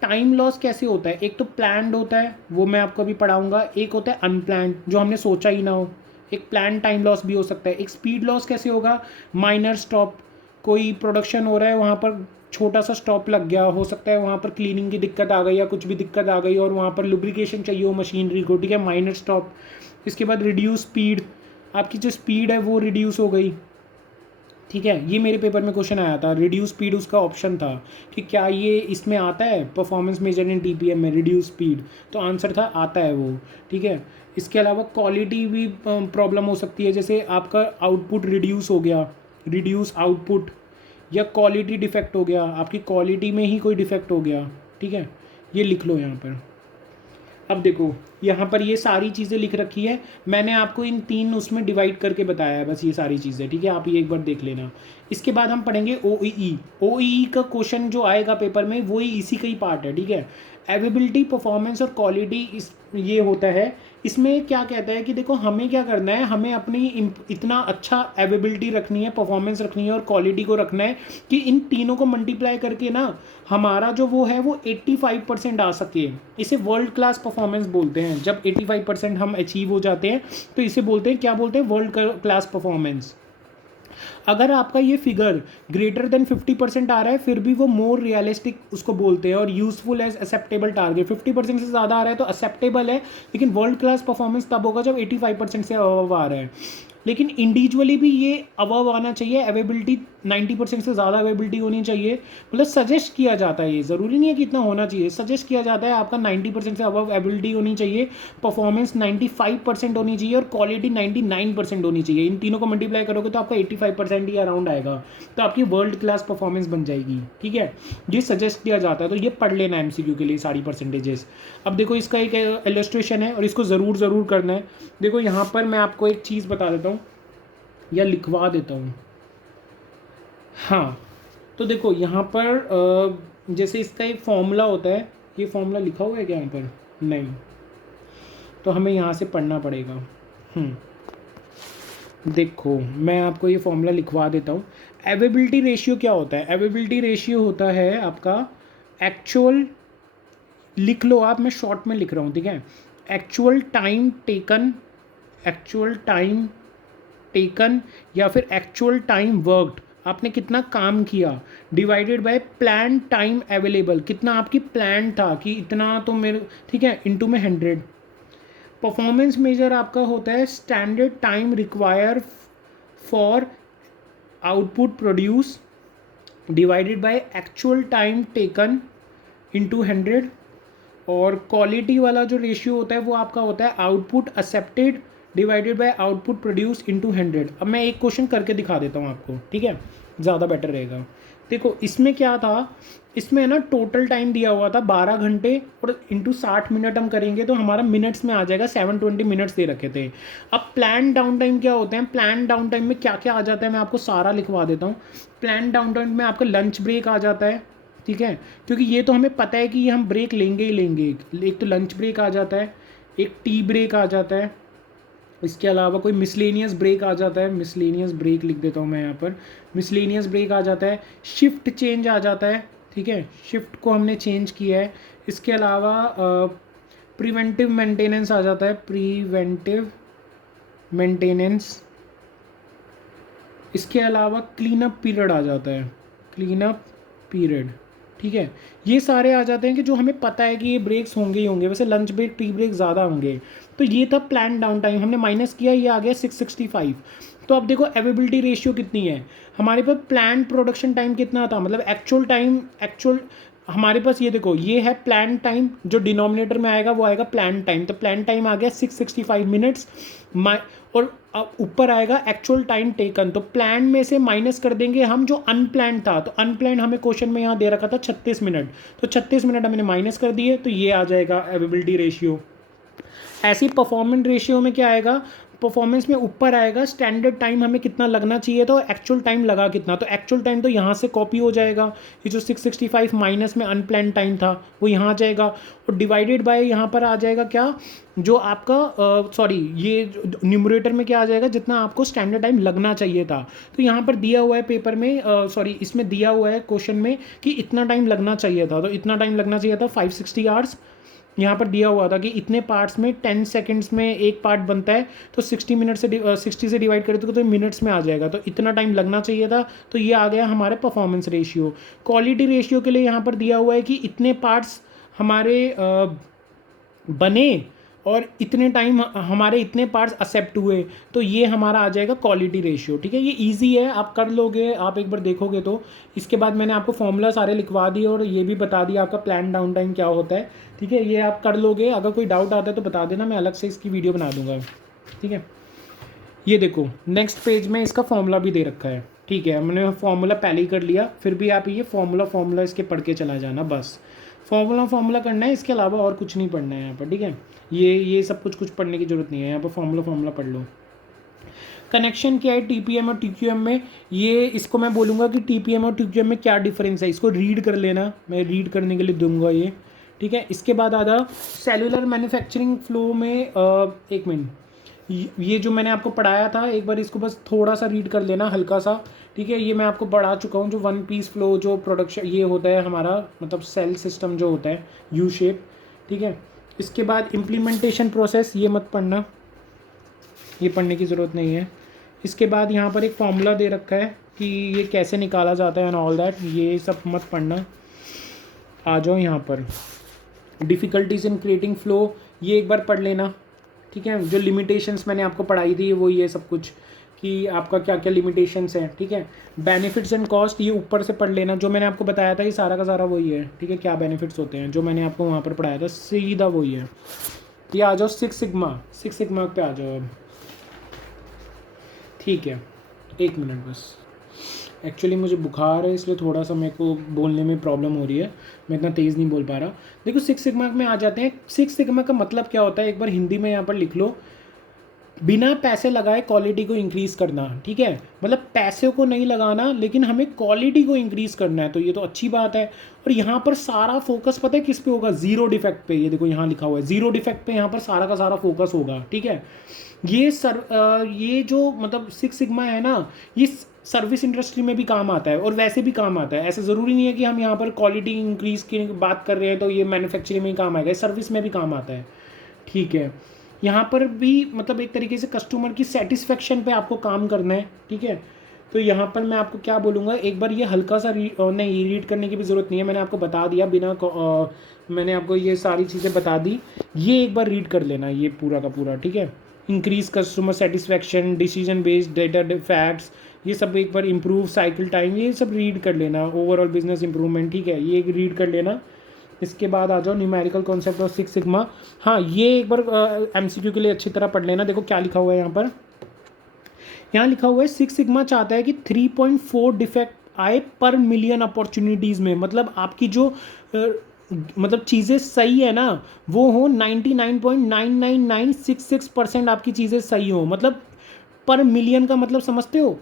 टाइम लॉस कैसे होता है, एक तो प्लान्ड होता है, वो मैं आपको अभी पढ़ाऊंगा। एक होता है अनप्लान्ड, जो हमने सोचा ही ना हो, एक प्लान टाइम लॉस भी हो सकता है। एक स्पीड लॉस कैसे होगा, माइनर स्टॉप, कोई प्रोडक्शन हो रहा है वहाँ पर छोटा सा स्टॉप लग गया, हो सकता है वहाँ पर क्लीनिंग की दिक्कत आ गई या कुछ भी दिक्कत आ गई और वहाँ पर लुब्रिकेशन चाहिए हो मशीनरी को, ठीक है, माइनर स्टॉप। इसके बाद रिड्यूस स्पीड, आपकी जो स्पीड है वो रिड्यूस हो गई, ठीक है। ये मेरे पेपर में क्वेश्चन आया था, रिड्यूस स्पीड उसका ऑप्शन था कि क्या ये इसमें आता है परफॉर्मेंस मेजर इन टीपीएम में रिड्यूस स्पीड, तो आंसर था आता है वो, ठीक है। इसके अलावा क्वालिटी भी प्रॉब्लम हो सकती है, जैसे आपका आउटपुट रिड्यूस हो गया, रिड्यूस आउटपुट, या क्वालिटी डिफेक्ट हो गया, आपकी क्वालिटी में ही कोई डिफेक्ट हो गया, ठीक है। ये लिख लो यहाँ पर। अब देखो यहाँ पर ये सारी चीज़ें लिख रखी है, मैंने आपको इन तीन उसमें डिवाइड करके बताया है बस ये सारी चीज़ें, ठीक है। आप ये एक बार देख लेना। इसके बाद हम पढ़ेंगे ओईई। ओईई का क्वेश्चन जो आएगा पेपर में वो ही इसी का ही पार्ट है, ठीक है। अवेबिलिटी, परफॉर्मेंस और क्वालिटी, इस ये होता है। इसमें क्या कहता है कि देखो हमें क्या करना है, हमें अपनी इतना अच्छा अवेबिलिटी रखनी है, परफॉर्मेंस रखनी है और क्वालिटी को रखना है कि इन तीनों को मल्टीप्लाई करके ना हमारा जो वो है वो 85% आ सके। इसे वर्ल्ड क्लास परफॉर्मेंस बोलते हैं। जब 85% हम अचीव हो जाते हैं तो इसे बोलते हैं, क्या बोलते हैं, वर्ल्ड क्लास परफॉर्मेंस। अगर आपका ये फिगर ग्रेटर देन 50% आ रहा है फिर भी वो मोर रियलिस्टिक उसको बोलते हैं और यूजफुल एज एक्सेप्टेबल टारगेट। 50% से ज़्यादा आ रहा है तो एक्सेप्टेबल है, लेकिन वर्ल्ड क्लास परफॉर्मेंस तब होगा जब 85% से अबव आ रहा है। लेकिन इंडिविजुअली भी ये अबव आना चाहिए, अवेबिलिटी 90% से ज़्यादा अवेबिलिटी होनी चाहिए। मतलब सजेस्ट किया जाता है, ये ज़रूरी नहीं है कि इतना होना चाहिए, सजेस्ट किया जाता है आपका 90% से अबव एबिलिटी होनी चाहिए, परफॉर्मेंस 95% होनी चाहिए और क्वालिटी 99% होनी चाहिए। इन तीनों को मल्टीप्लाई करोगे तो आपका 85% ही अराउंड आएगा, तो आपकी वर्ल्ड क्लास परफॉर्मेंस बन जाएगी, ठीक है। ये सजेस्ट किया जाता है, तो ये पढ़ लेना एमसीक्यू के लिए सारी परसेंटेजेस। अब देखो इसका एक इलस्ट्रेशन है और इसको ज़रूर करना है। देखो यहाँ पर मैं आपको एक चीज़ बता देता हूँ या लिखवा देता हूँ। हाँ तो देखो यहाँ पर जैसे इसका एक फॉर्मूला होता है, ये फॉर्मूला लिखा हुआ है क्या यहाँ पर, नहीं, तो हमें यहाँ से पढ़ना पड़ेगा। देखो मैं आपको ये फॉर्मूला लिखवा देता हूँ। अवेबिलिटी रेशियो क्या होता है, अवेबिलिटी रेशियो होता है आपका एक्चुअल, लिख लो आप, मैं शॉर्ट में लिख रहा हूँ, ठीक है। Actual time taken, actual time taken या फिर एक्चुअल टाइम वर्कड, आपने कितना काम किया, divided by plan time available, कितना आपकी प्लान था कि इतना तो मेरे, ठीक है, इनटू में 100। परफॉर्मेंस मेजर आपका होता है standard time require for output produce divided by actual time taken into 100। और क्वालिटी वाला जो रेशियो होता है वो आपका होता है output accepted divided by output produce into 100। अब मैं एक क्वेश्चन करके दिखा देता हूँ आपको, ठीक है, ज़्यादा बेटर रहेगा। देखो इसमें क्या था, इसमें है ना टोटल टाइम दिया हुआ था 12 घंटे और इंटू 60 मिनट हम करेंगे तो हमारा मिनट्स में आ जाएगा 720 मिनट्स दे रखे थे। अब प्लान डाउन टाइम क्या होते हैं, प्लान डाउन टाइम में क्या क्या आ जाता है मैं आपको सारा लिखवा देता हूँ। प्लान डाउन टाइम में आपका लंच ब्रेक आ जाता है, ठीक है, क्योंकि ये तो हमें पता है कि ये हम ब्रेक लेंगे ही लेंगे। एक तो लंच ब्रेक आ जाता है, एक टी ब्रेक आ जाता है, इसके अलावा कोई मिसलेनियस ब्रेक आ जाता है, मिसलेनियस ब्रेक लिख देता हूँ मैं यहाँ पर, मिसलेनियस ब्रेक आ जाता है, शिफ्ट चेंज आ जाता है, ठीक है, शिफ्ट को हमने चेंज किया है। इसके अलावा प्रिवेंटिव मेंटेनेंस आ जाता है, प्रिवेंटिव मेंटेनेंस। इसके अलावा क्लीन अप पीरियड आ जाता है, क्लीन अप पीरियड, ठीक है। ये सारे आ जाते हैं कि जो हमें पता है कि ये ब्रेक्स होंगे ही होंगे, वैसे लंच ब्रेक टी ब्रेक ज़्यादा होंगे। तो ये था प्लान डाउन टाइम, हमने माइनस किया, ये आ गया 665। तो अब देखो अवेलेबिलिटी रेशियो कितनी है हमारे पास, प्लान प्रोडक्शन टाइम कितना था, मतलब एक्चुअल टाइम, एक्चुअल हमारे पास ये देखो ये है प्लान टाइम, जो डिनोमिनेटर में आएगा वो आएगा प्लान टाइम, तो प्लान टाइम आ गया 665 मिनट्स और ऊपर आएगा एक्चुअल टाइम टेकन। तो प्लान में से माइनस कर देंगे हम जो अनप्लान था, तो अनप्लान हमें क्वेश्चन में यहाँ दे रखा था 36 मिनट, तो 36 मिनट हमने माइनस कर दिए, तो ये आ जाएगा अवेलेबिलिटी रेशियो। ऐसी परफॉर्मेंस रेशियो में क्या आएगा, परफॉर्मेंस में ऊपर आएगा स्टैंडर्ड टाइम हमें कितना लगना चाहिए था, एक्चुअल टाइम लगा कितना, तो एक्चुअल टाइम तो यहाँ से कॉपी हो जाएगा, ये जो 665 माइनस में अनप्लान टाइम था वो यहाँ आ जाएगा, और डिवाइडेड बाय यहाँ पर आ जाएगा क्या, जो आपका सॉरी ये न्यूमरेटर में क्या आ जाएगा, जितना आपको स्टैंडर्ड टाइम लगना चाहिए था। तो यहाँ पर दिया हुआ है पेपर में, सॉरी इसमें दिया हुआ है क्वेश्चन में कि इतना टाइम लगना चाहिए था, तो इतना टाइम लगना चाहिए था 560 आवर्स। यहाँ पर दिया हुआ था कि इतने पार्ट्स में 10 सेकंड्स में एक पार्ट बनता है, तो 60 मिनट से 60 से डिवाइड करें तो मिनट्स में आ जाएगा, तो इतना टाइम लगना चाहिए था, तो ये आ गया हमारे परफॉर्मेंस रेशियो। क्वालिटी रेशियो के लिए यहाँ पर दिया हुआ है कि इतने पार्ट्स हमारे बने और इतने टाइम हमारे इतने पार्ट्स एक्सेप्ट हुए, तो ये हमारा आ जाएगा क्वालिटी रेशियो, ठीक है। ये इजी है, आप कर लोगे, आप एक बार देखोगे तो। इसके बाद मैंने आपको फॉर्मूला सारे लिखवा दिए और ये भी बता दिया आपका प्लान डाउन टाइम क्या होता है, ठीक है, ये आप कर लोगे। अगर कोई डाउट आता है तो बता देना, मैं अलग से इसकी वीडियो बना दूंगा, ठीक है। ये देखो नेक्स्ट पेज में इसका फॉर्मूला भी दे रखा है, ठीक है, हमने फॉर्मूला पहले ही कर लिया, फिर भी आप ये फॉर्मूला इसके पढ़ के चला जाना, बस फॉर्मूला करना है, इसके अलावा और कुछ नहीं पढ़ना है यहाँ पर, ठीक है। ये सब कुछ पढ़ने की जरूरत नहीं है, यहाँ पर फॉर्मूला पढ़ लो। कनेक्शन क्या है टीपीएम और टीक्यूएम में, ये इसको मैं बोलूँगा कि टीपीएम और टीक्यूएम में क्या डिफरेंस है, इसको रीड कर लेना, मैं रीड करने के लिए दूंगा ये, ठीक है। इसके बाद आ जाओ सेलुलर मैन्युफैक्चरिंग फ्लो में, एक मिनट, ये जो मैंने आपको पढ़ाया था एक बार इसको बस थोड़ा सा रीड कर लेना, हल्का सा, ठीक है। ये मैं आपको पढ़ा चुका हूँ, जो वन पीस फ्लो जो प्रोडक्शन ये होता है हमारा, मतलब सेल सिस्टम जो होता है यू शेप, ठीक है। इसके बाद इम्प्लीमेंटेशन प्रोसेस, ये मत पढ़ना, ये पढ़ने की ज़रूरत नहीं है। इसके बाद यहाँ पर एक फॉर्मूला दे रखा है कि ये कैसे निकाला जाता है एंड ऑल दैट, ये सब मत पढ़ना। आ जाओ यहाँ पर डिफ़िकल्टीज इन क्रिएटिंग फ्लो, ये एक बार पढ़ लेना, ठीक है। जो लिमिटेशंस मैंने आपको पढ़ाई थी वो ये सब कुछ कि आपका क्या क्या लिमिटेशंस हैं, ठीक है। बेनिफिट्स एंड कॉस्ट, ये ऊपर से पढ़ लेना, जो मैंने आपको बताया था ये सारा का सारा वही है, ठीक है। क्या बेनिफिट्स होते हैं जो मैंने आपको वहाँ पर पढ़ाया था सीधा वही है। ये आ जाओ सिक्स सिग्मा पे आ जाओ अब, ठीक है। एक मिनट बस, एक्चुअली मुझे बुखार है इसलिए थोड़ा सा मेरे को बोलने में प्रॉब्लम हो रही है, मैं इतना तेज़ नहीं बोल पा रहा। देखो सिक्स सिग्मा में आ जाते हैं। सिक्स सिग्मा का मतलब क्या होता है, एक बार हिंदी में यहाँ पर लिख लो, बिना पैसे लगाए क्वालिटी को इंक्रीज़ करना, ठीक है। मतलब पैसे को नहीं लगाना लेकिन हमें क्वालिटी को इंक्रीज़ करना है, तो ये तो अच्छी बात है। और यहाँ पर सारा फोकस पता है किस पे होगा, ज़ीरो डिफेक्ट पे, ये देखो यहाँ लिखा हुआ है ज़ीरो डिफेक्ट पे, यहाँ पर सारा का सारा फोकस होगा, ठीक है। ये जो मतलब सिक्स सिग्मा है ना, ये सर्विस इंडस्ट्री में भी काम आता है और वैसे भी काम आता है। ऐसा ज़रूरी नहीं है कि हम यहाँ पर क्वालिटी इंक्रीज़ की बात कर रहे हैं तो ये मैन्युफैक्चरिंग में ही काम आएगा, सर्विस में भी काम आता है, ठीक है। यहाँ पर भी मतलब एक तरीके से कस्टमर की सेटिस्फेक्शन पे आपको काम करना है, ठीक है। तो यहाँ पर मैं आपको क्या बोलूँगा, एक बार ये हल्का सा नहीं रीड करने की भी ज़रूरत नहीं है, मैंने आपको बता दिया, मैंने आपको ये सारी चीज़ें बता दी, ये एक बार रीड कर लेना ये पूरा का पूरा, ठीक है। Increase customer satisfaction, decision based data facts, ये सब एक बार इम्प्रूव साइकिल टाइम, ये सब रीड कर लेना, ओवरऑल बिजनेस इंप्रूवमेंट, ठीक है, ये रीड कर लेना। इसके बाद आ जाओ numerical concept of six sigma. हाँ, ये एक बार एमसीक्यू के लिए अच्छी तरह पढ़ लेना। देखो क्या लिखा हुआ है यहाँ पर, यहाँ लिखा हुआ है सिक्स सिग्मा चाहता है कि 3.4 डिफेक्ट आए पर मिलियन अपॉर्चुनिटीज़ में। मतलब आपकी जो मतलब चीज़ें सही है ना, वो हो 99.99966% आपकी चीज़ें सही हो। मतलब पर मिलियन का मतलब समझते हो,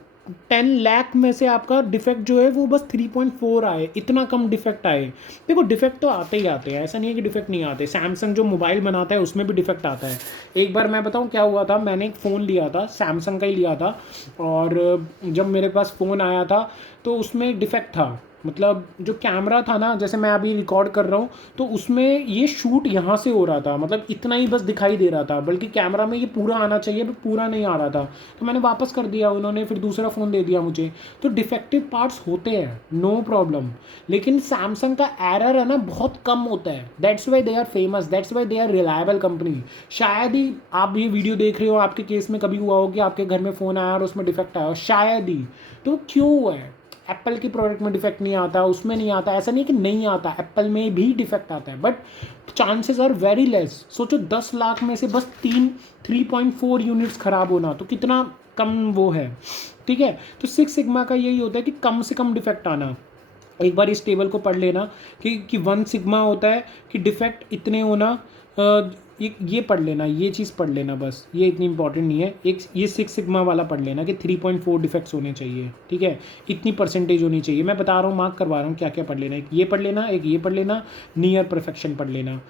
10 लाख में से आपका डिफेक्ट जो है वो बस 3.4 आए, इतना कम डिफेक्ट आए। देखो डिफेक्ट तो आते ही आते हैं, ऐसा नहीं है कि डिफेक्ट नहीं आते। सैमसंग जो मोबाइल बनाता है उसमें भी डिफेक्ट आता है। एक बार मैं बताऊं क्या हुआ था, मैंने एक फ़ोन लिया था, सैमसंग का ही लिया था, और जब मेरे पास फ़ोन आया था तो उसमें डिफेक्ट था। मतलब जो कैमरा था ना, जैसे मैं अभी रिकॉर्ड कर रहा हूँ तो उसमें ये शूट यहाँ से हो रहा था, मतलब इतना ही बस दिखाई दे रहा था, बल्कि कैमरा में ये पूरा आना चाहिए पर पूरा नहीं आ रहा था। तो मैंने वापस कर दिया, उन्होंने फिर दूसरा फ़ोन दे दिया मुझे। तो डिफेक्टिव पार्ट्स होते हैं, नो प्रॉब्लम, लेकिन सैमसंग का एरर है ना बहुत कम होता है। That's why they are famous, that's why they are reliable company. शायद ही आप ये वीडियो देख रहे हो, आपके केस में कभी हुआ हो कि आपके घर में फ़ोन आया और उसमें डिफेक्ट आया हो, शायद ही। तो क्यों हुआ है? एप्पल की प्रोडक्ट में डिफेक्ट नहीं आता, उसमें नहीं आता, ऐसा नहीं कि नहीं आता, एप्पल में भी डिफेक्ट आता है, but chances are very less. सोचो 10 लाख में से बस 3.4 यूनिट्स खराब होना, तो कितना कम वो है। ठीक है, तो सिक्स सिग्मा का यही होता है कि कम से कम डिफेक्ट आना। एक बार इस टेबल को पढ़ लेना कि 1 सिग्मा होता है कि डिफेक्ट इतने होना। ये पढ़ लेना, ये चीज़ पढ़ लेना, बस ये इतनी इंपॉर्टेंट नहीं है। एक ये 6 सिग्मा वाला पढ़ लेना कि 3.4 डिफेक्ट्स होने चाहिए। ठीक है, इतनी परसेंटेज होनी चाहिए। मैं बता रहा हूँ, मार्क करवा रहा हूँ क्या क्या पढ़ लेना। एक ये पढ़ लेना, एक ये पढ़ लेना, नियर परफेक्शन पढ़ लेना।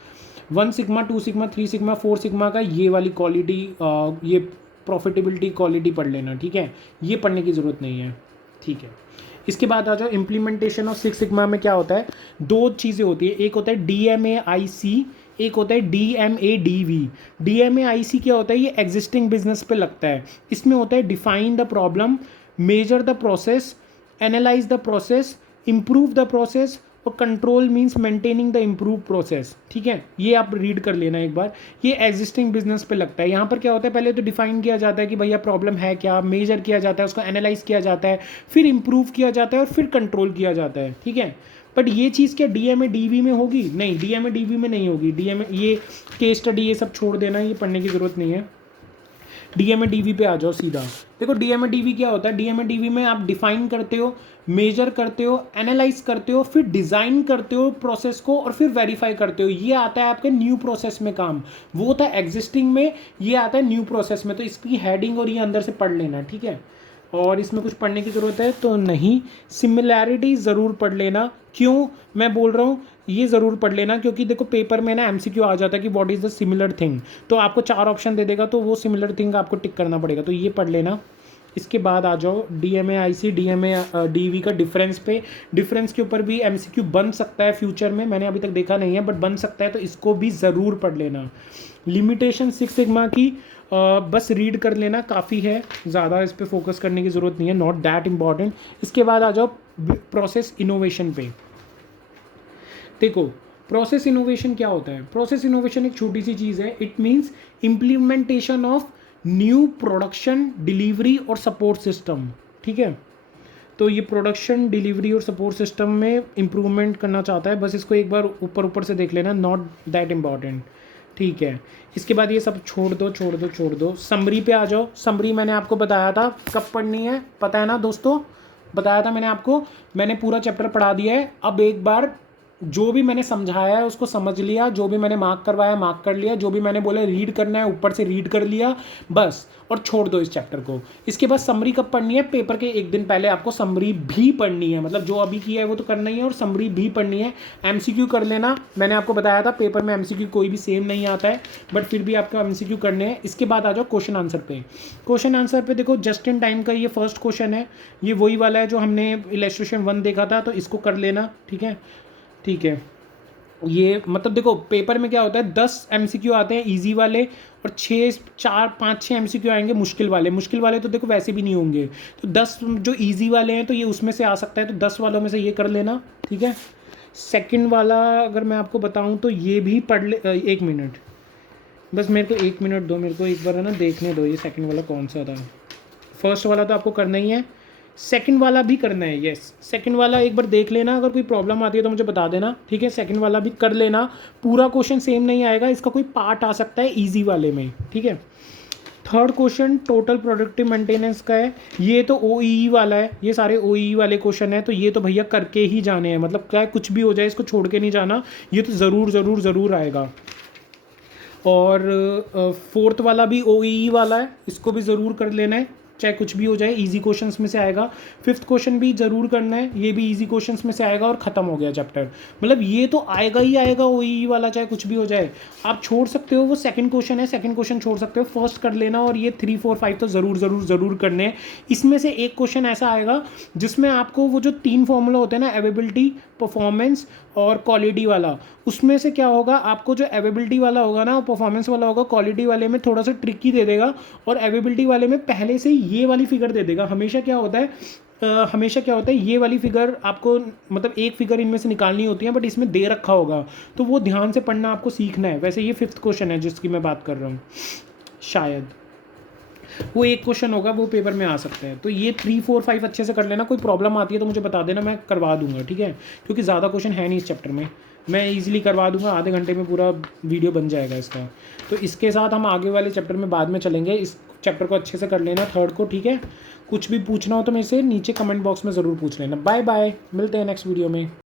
1 सिग्मा, 2 सिग्मा, 3 सिग्मा, 4 सिग्मा का ये वाली क्वालिटी, ये प्रॉफिटेबिलिटी क्वालिटी पढ़ लेना। ठीक है, ये पढ़ने की ज़रूरत नहीं है। ठीक है, इसके बाद आ जाओ इम्प्लीमेंटेशन ऑफ सिक्स सिग्मा में क्या होता है। दो चीज़ें होती है, एक होता है DMAIC, एक होता है DMADV। DMAIC क्या होता है, ये एग्जिस्टिंग बिजनेस पे लगता है। इसमें होता है define the problem, measure the process, analyse the process, improve the process, और control means maintaining the improve process. ठीक है, ये आप रीड कर लेना एक बार। ये एग्जिस्टिंग बिजनेस पे लगता है। यहाँ पर क्या होता है, पहले तो डिफाइन किया जाता है कि भैया प्रॉब्लम है क्या, मेजर किया जाता है, उसको एनालाइज किया जाता है, फिर इम्प्रूव किया जाता है, और फिर कंट्रोल किया जाता है। ठीक है, बट ये चीज़ क्या DMADV में होगी? नहीं, DMADV में नहीं होगी। ये केस स्टडी ये सब छोड़ देना, ये पढ़ने की ज़रूरत नहीं है। DMADV पे आ जाओ सीधा। देखो DMADV क्या होता है, DMADV में आप डिफाइन करते हो, मेजर करते हो, एनालाइज करते हो, फिर डिज़ाइन करते हो प्रोसेस को, और फिर वेरीफाई करते हो। ये आता है आपके न्यू प्रोसेस में काम। वो था एग्जिस्टिंग में, ये आता है न्यू प्रोसेस में। तो इसकी हेडिंग और ये अंदर से पढ़ लेना। ठीक है, और इसमें कुछ पढ़ने की ज़रूरत है तो नहीं। सिमिलैरिटी ज़रूर पढ़ लेना। क्यों मैं बोल रहा हूँ ये ज़रूर पढ़ लेना, क्योंकि देखो पेपर में ना MCQ आ जाता है कि what is the similar thing, तो आपको 4 ऑप्शन दे देगा, तो वो सिमिलर थिंग आपको टिक करना पड़ेगा, तो ये पढ़ लेना। इसके बाद आ जाओ DMAIC DMADV का डिफरेंस पे। डिफरेंस के ऊपर भी MCQ बन सकता है फ्यूचर में, मैंने अभी तक देखा नहीं है बट बन सकता है, तो इसको भी ज़रूर पढ़ लेना। लिमिटेशन सिक्स सिग्मा की बस रीड कर लेना, काफ़ी है, ज़्यादा इस पर फोकस करने की ज़रूरत नहीं है, नॉट दैट इम्पॉर्टेंट। इसके बाद आ जाओ प्रोसेस इनोवेशन पे। देखो प्रोसेस इनोवेशन क्या होता है। प्रोसेस इनोवेशन एक छोटी सी चीज़ है। It means implementation of new production, delivery और सपोर्ट सिस्टम। ठीक है, तो ये प्रोडक्शन, डिलीवरी और सपोर्ट सिस्टम में इम्प्रूवमेंट करना चाहता है। बस इसको एक बार ऊपर ऊपर से देख लेना, नॉट दैट इम्पॉर्टेंट। ठीक है, इसके बाद ये सब छोड़ दो छोड़ दो छोड़ दो। समरी पे आ जाओ। समरी मैंने आपको बताया था कब पढ़नी है, पता है ना दोस्तों, बताया था मैंने आपको। मैंने पूरा चैप्टर पढ़ा दिया है। अब एक बार जो भी मैंने समझाया है उसको समझ लिया, जो भी मैंने मार्क करवाया मार्क कर लिया, जो भी मैंने बोला रीड करना है ऊपर से रीड कर लिया बस, और छोड़ दो इस चैप्टर को। इसके बाद समरी कब पढ़नी है, पेपर के एक दिन पहले आपको समरी भी पढ़नी है। मतलब जो अभी किया है वो तो करना ही है, और समरी भी पढ़नी है। MCQ कर लेना, मैंने आपको बताया था पेपर में MCQ कोई भी सेम नहीं आता है, बट फिर भी आपको MCQ करने हैं। इसके बाद आ जाओ क्वेश्चन आंसर पे। क्वेश्चन आंसर पे देखो जस्ट इन टाइम का ये फर्स्ट क्वेश्चन है, ये वही वाला है जो हमने इलस्ट्रेशन 1 देखा था, तो इसको कर लेना। ठीक है, ठीक है, ये मतलब देखो पेपर में क्या होता है, 10 MCQ आते हैं इजी वाले, और 5-6 MCQ आएंगे मुश्किल वाले। मुश्किल वाले तो देखो वैसे भी नहीं होंगे, तो 10 जो इजी वाले हैं तो ये उसमें से आ सकता है, तो 10 वालों में से ये कर लेना। ठीक है, सेकंड वाला अगर मैं आपको बताऊं तो ये भी पढ़ ले। 1 मिनट बस, मेरे को 1 मिनट दो, मेरे को एक बार है ना देखने दो ये सेकंड वाला कौन सा था। फर्स्ट वाला तो आपको करना ही है, सेकंड वाला भी करना है, यस सेकंड वाला एक बार देख लेना, अगर कोई प्रॉब्लम आती है तो मुझे बता देना, ठीक है। सेकंड वाला भी कर लेना, पूरा क्वेश्चन सेम नहीं आएगा, इसका कोई पार्ट आ सकता है ईजी वाले में, ठीक है। Third question total productive maintenance का है, ये तो OEE वाला है, ये सारे OEE वाले क्वेश्चन है, तो ये तो भैया करके ही जाने हैं, मतलब क्या कुछ भी हो जाए इसको छोड़ के नहीं जाना, ये तो ज़रूर ज़रूर ज़रूर आएगा। और फोर्थ वाला भी OEE वाला है, इसको भी ज़रूर कर लेना है, चाहे कुछ भी हो जाए, इजी क्वेश्चंस में से आएगा। फिफ्थ क्वेश्चन भी ज़रूर करना है, ये भी इजी क्वेश्चंस में से आएगा और ख़त्म हो गया चैप्टर। मतलब ये तो आएगा ही आएगा OEE वाला, चाहे कुछ भी हो जाए। आप छोड़ सकते हो, वो सेकंड क्वेश्चन है, सेकंड क्वेश्चन छोड़ सकते हो, फर्स्ट कर लेना, और ये 3 4 5 तो ज़रूर ज़रूर ज़रूर करने हैं। इसमें से एक क्वेश्चन ऐसा आएगा जिसमें आपको वो जो 3 फॉर्मूला होते हैं ना, अवेबिलिटी, परफॉर्मेंस और क्वालिटी वाला, उसमें से क्या होगा, आपको जो अवेबिलिटी वाला होगा ना, परफॉर्मेंस वाला होगा, क्वालिटी वाले में थोड़ा सा ट्रिकी दे देगा, और अवेबिलिटी वाले में पहले से ये वाली फिगर दे देगा। हमेशा क्या होता है ये वाली फिगर आपको, मतलब एक फिगर इनमें से निकालनी होती है, बट इसमें दे रखा होगा, तो वो ध्यान से पढ़ना आपको सीखना है। वैसे ये फिफ्थ क्वेश्चन है जिसकी मैं बात कर रहा हूँ, शायद वो एक क्वेश्चन होगा, वो पेपर में आ सकता है। तो ये 3 4 5 अच्छे से कर लेना, कोई प्रॉब्लम आती है तो मुझे बता देना, मैं करवा दूंगा, ठीक है। क्योंकि ज़्यादा क्वेश्चन है नहीं इस चैप्टर में, मैं इजीली करवा दूंगा, आधे घंटे में पूरा वीडियो बन जाएगा इसका। तो इसके साथ हम आगे वाले चैप्टर में बाद में चलेंगे, इस चैप्टर को अच्छे से कर लेना, थर्ड को, ठीक है। कुछ भी पूछना हो तो मेरे से नीचे कमेंट बॉक्स में ज़रूर पूछ लेना। बाय बाय, मिलते हैं नेक्स्ट वीडियो में।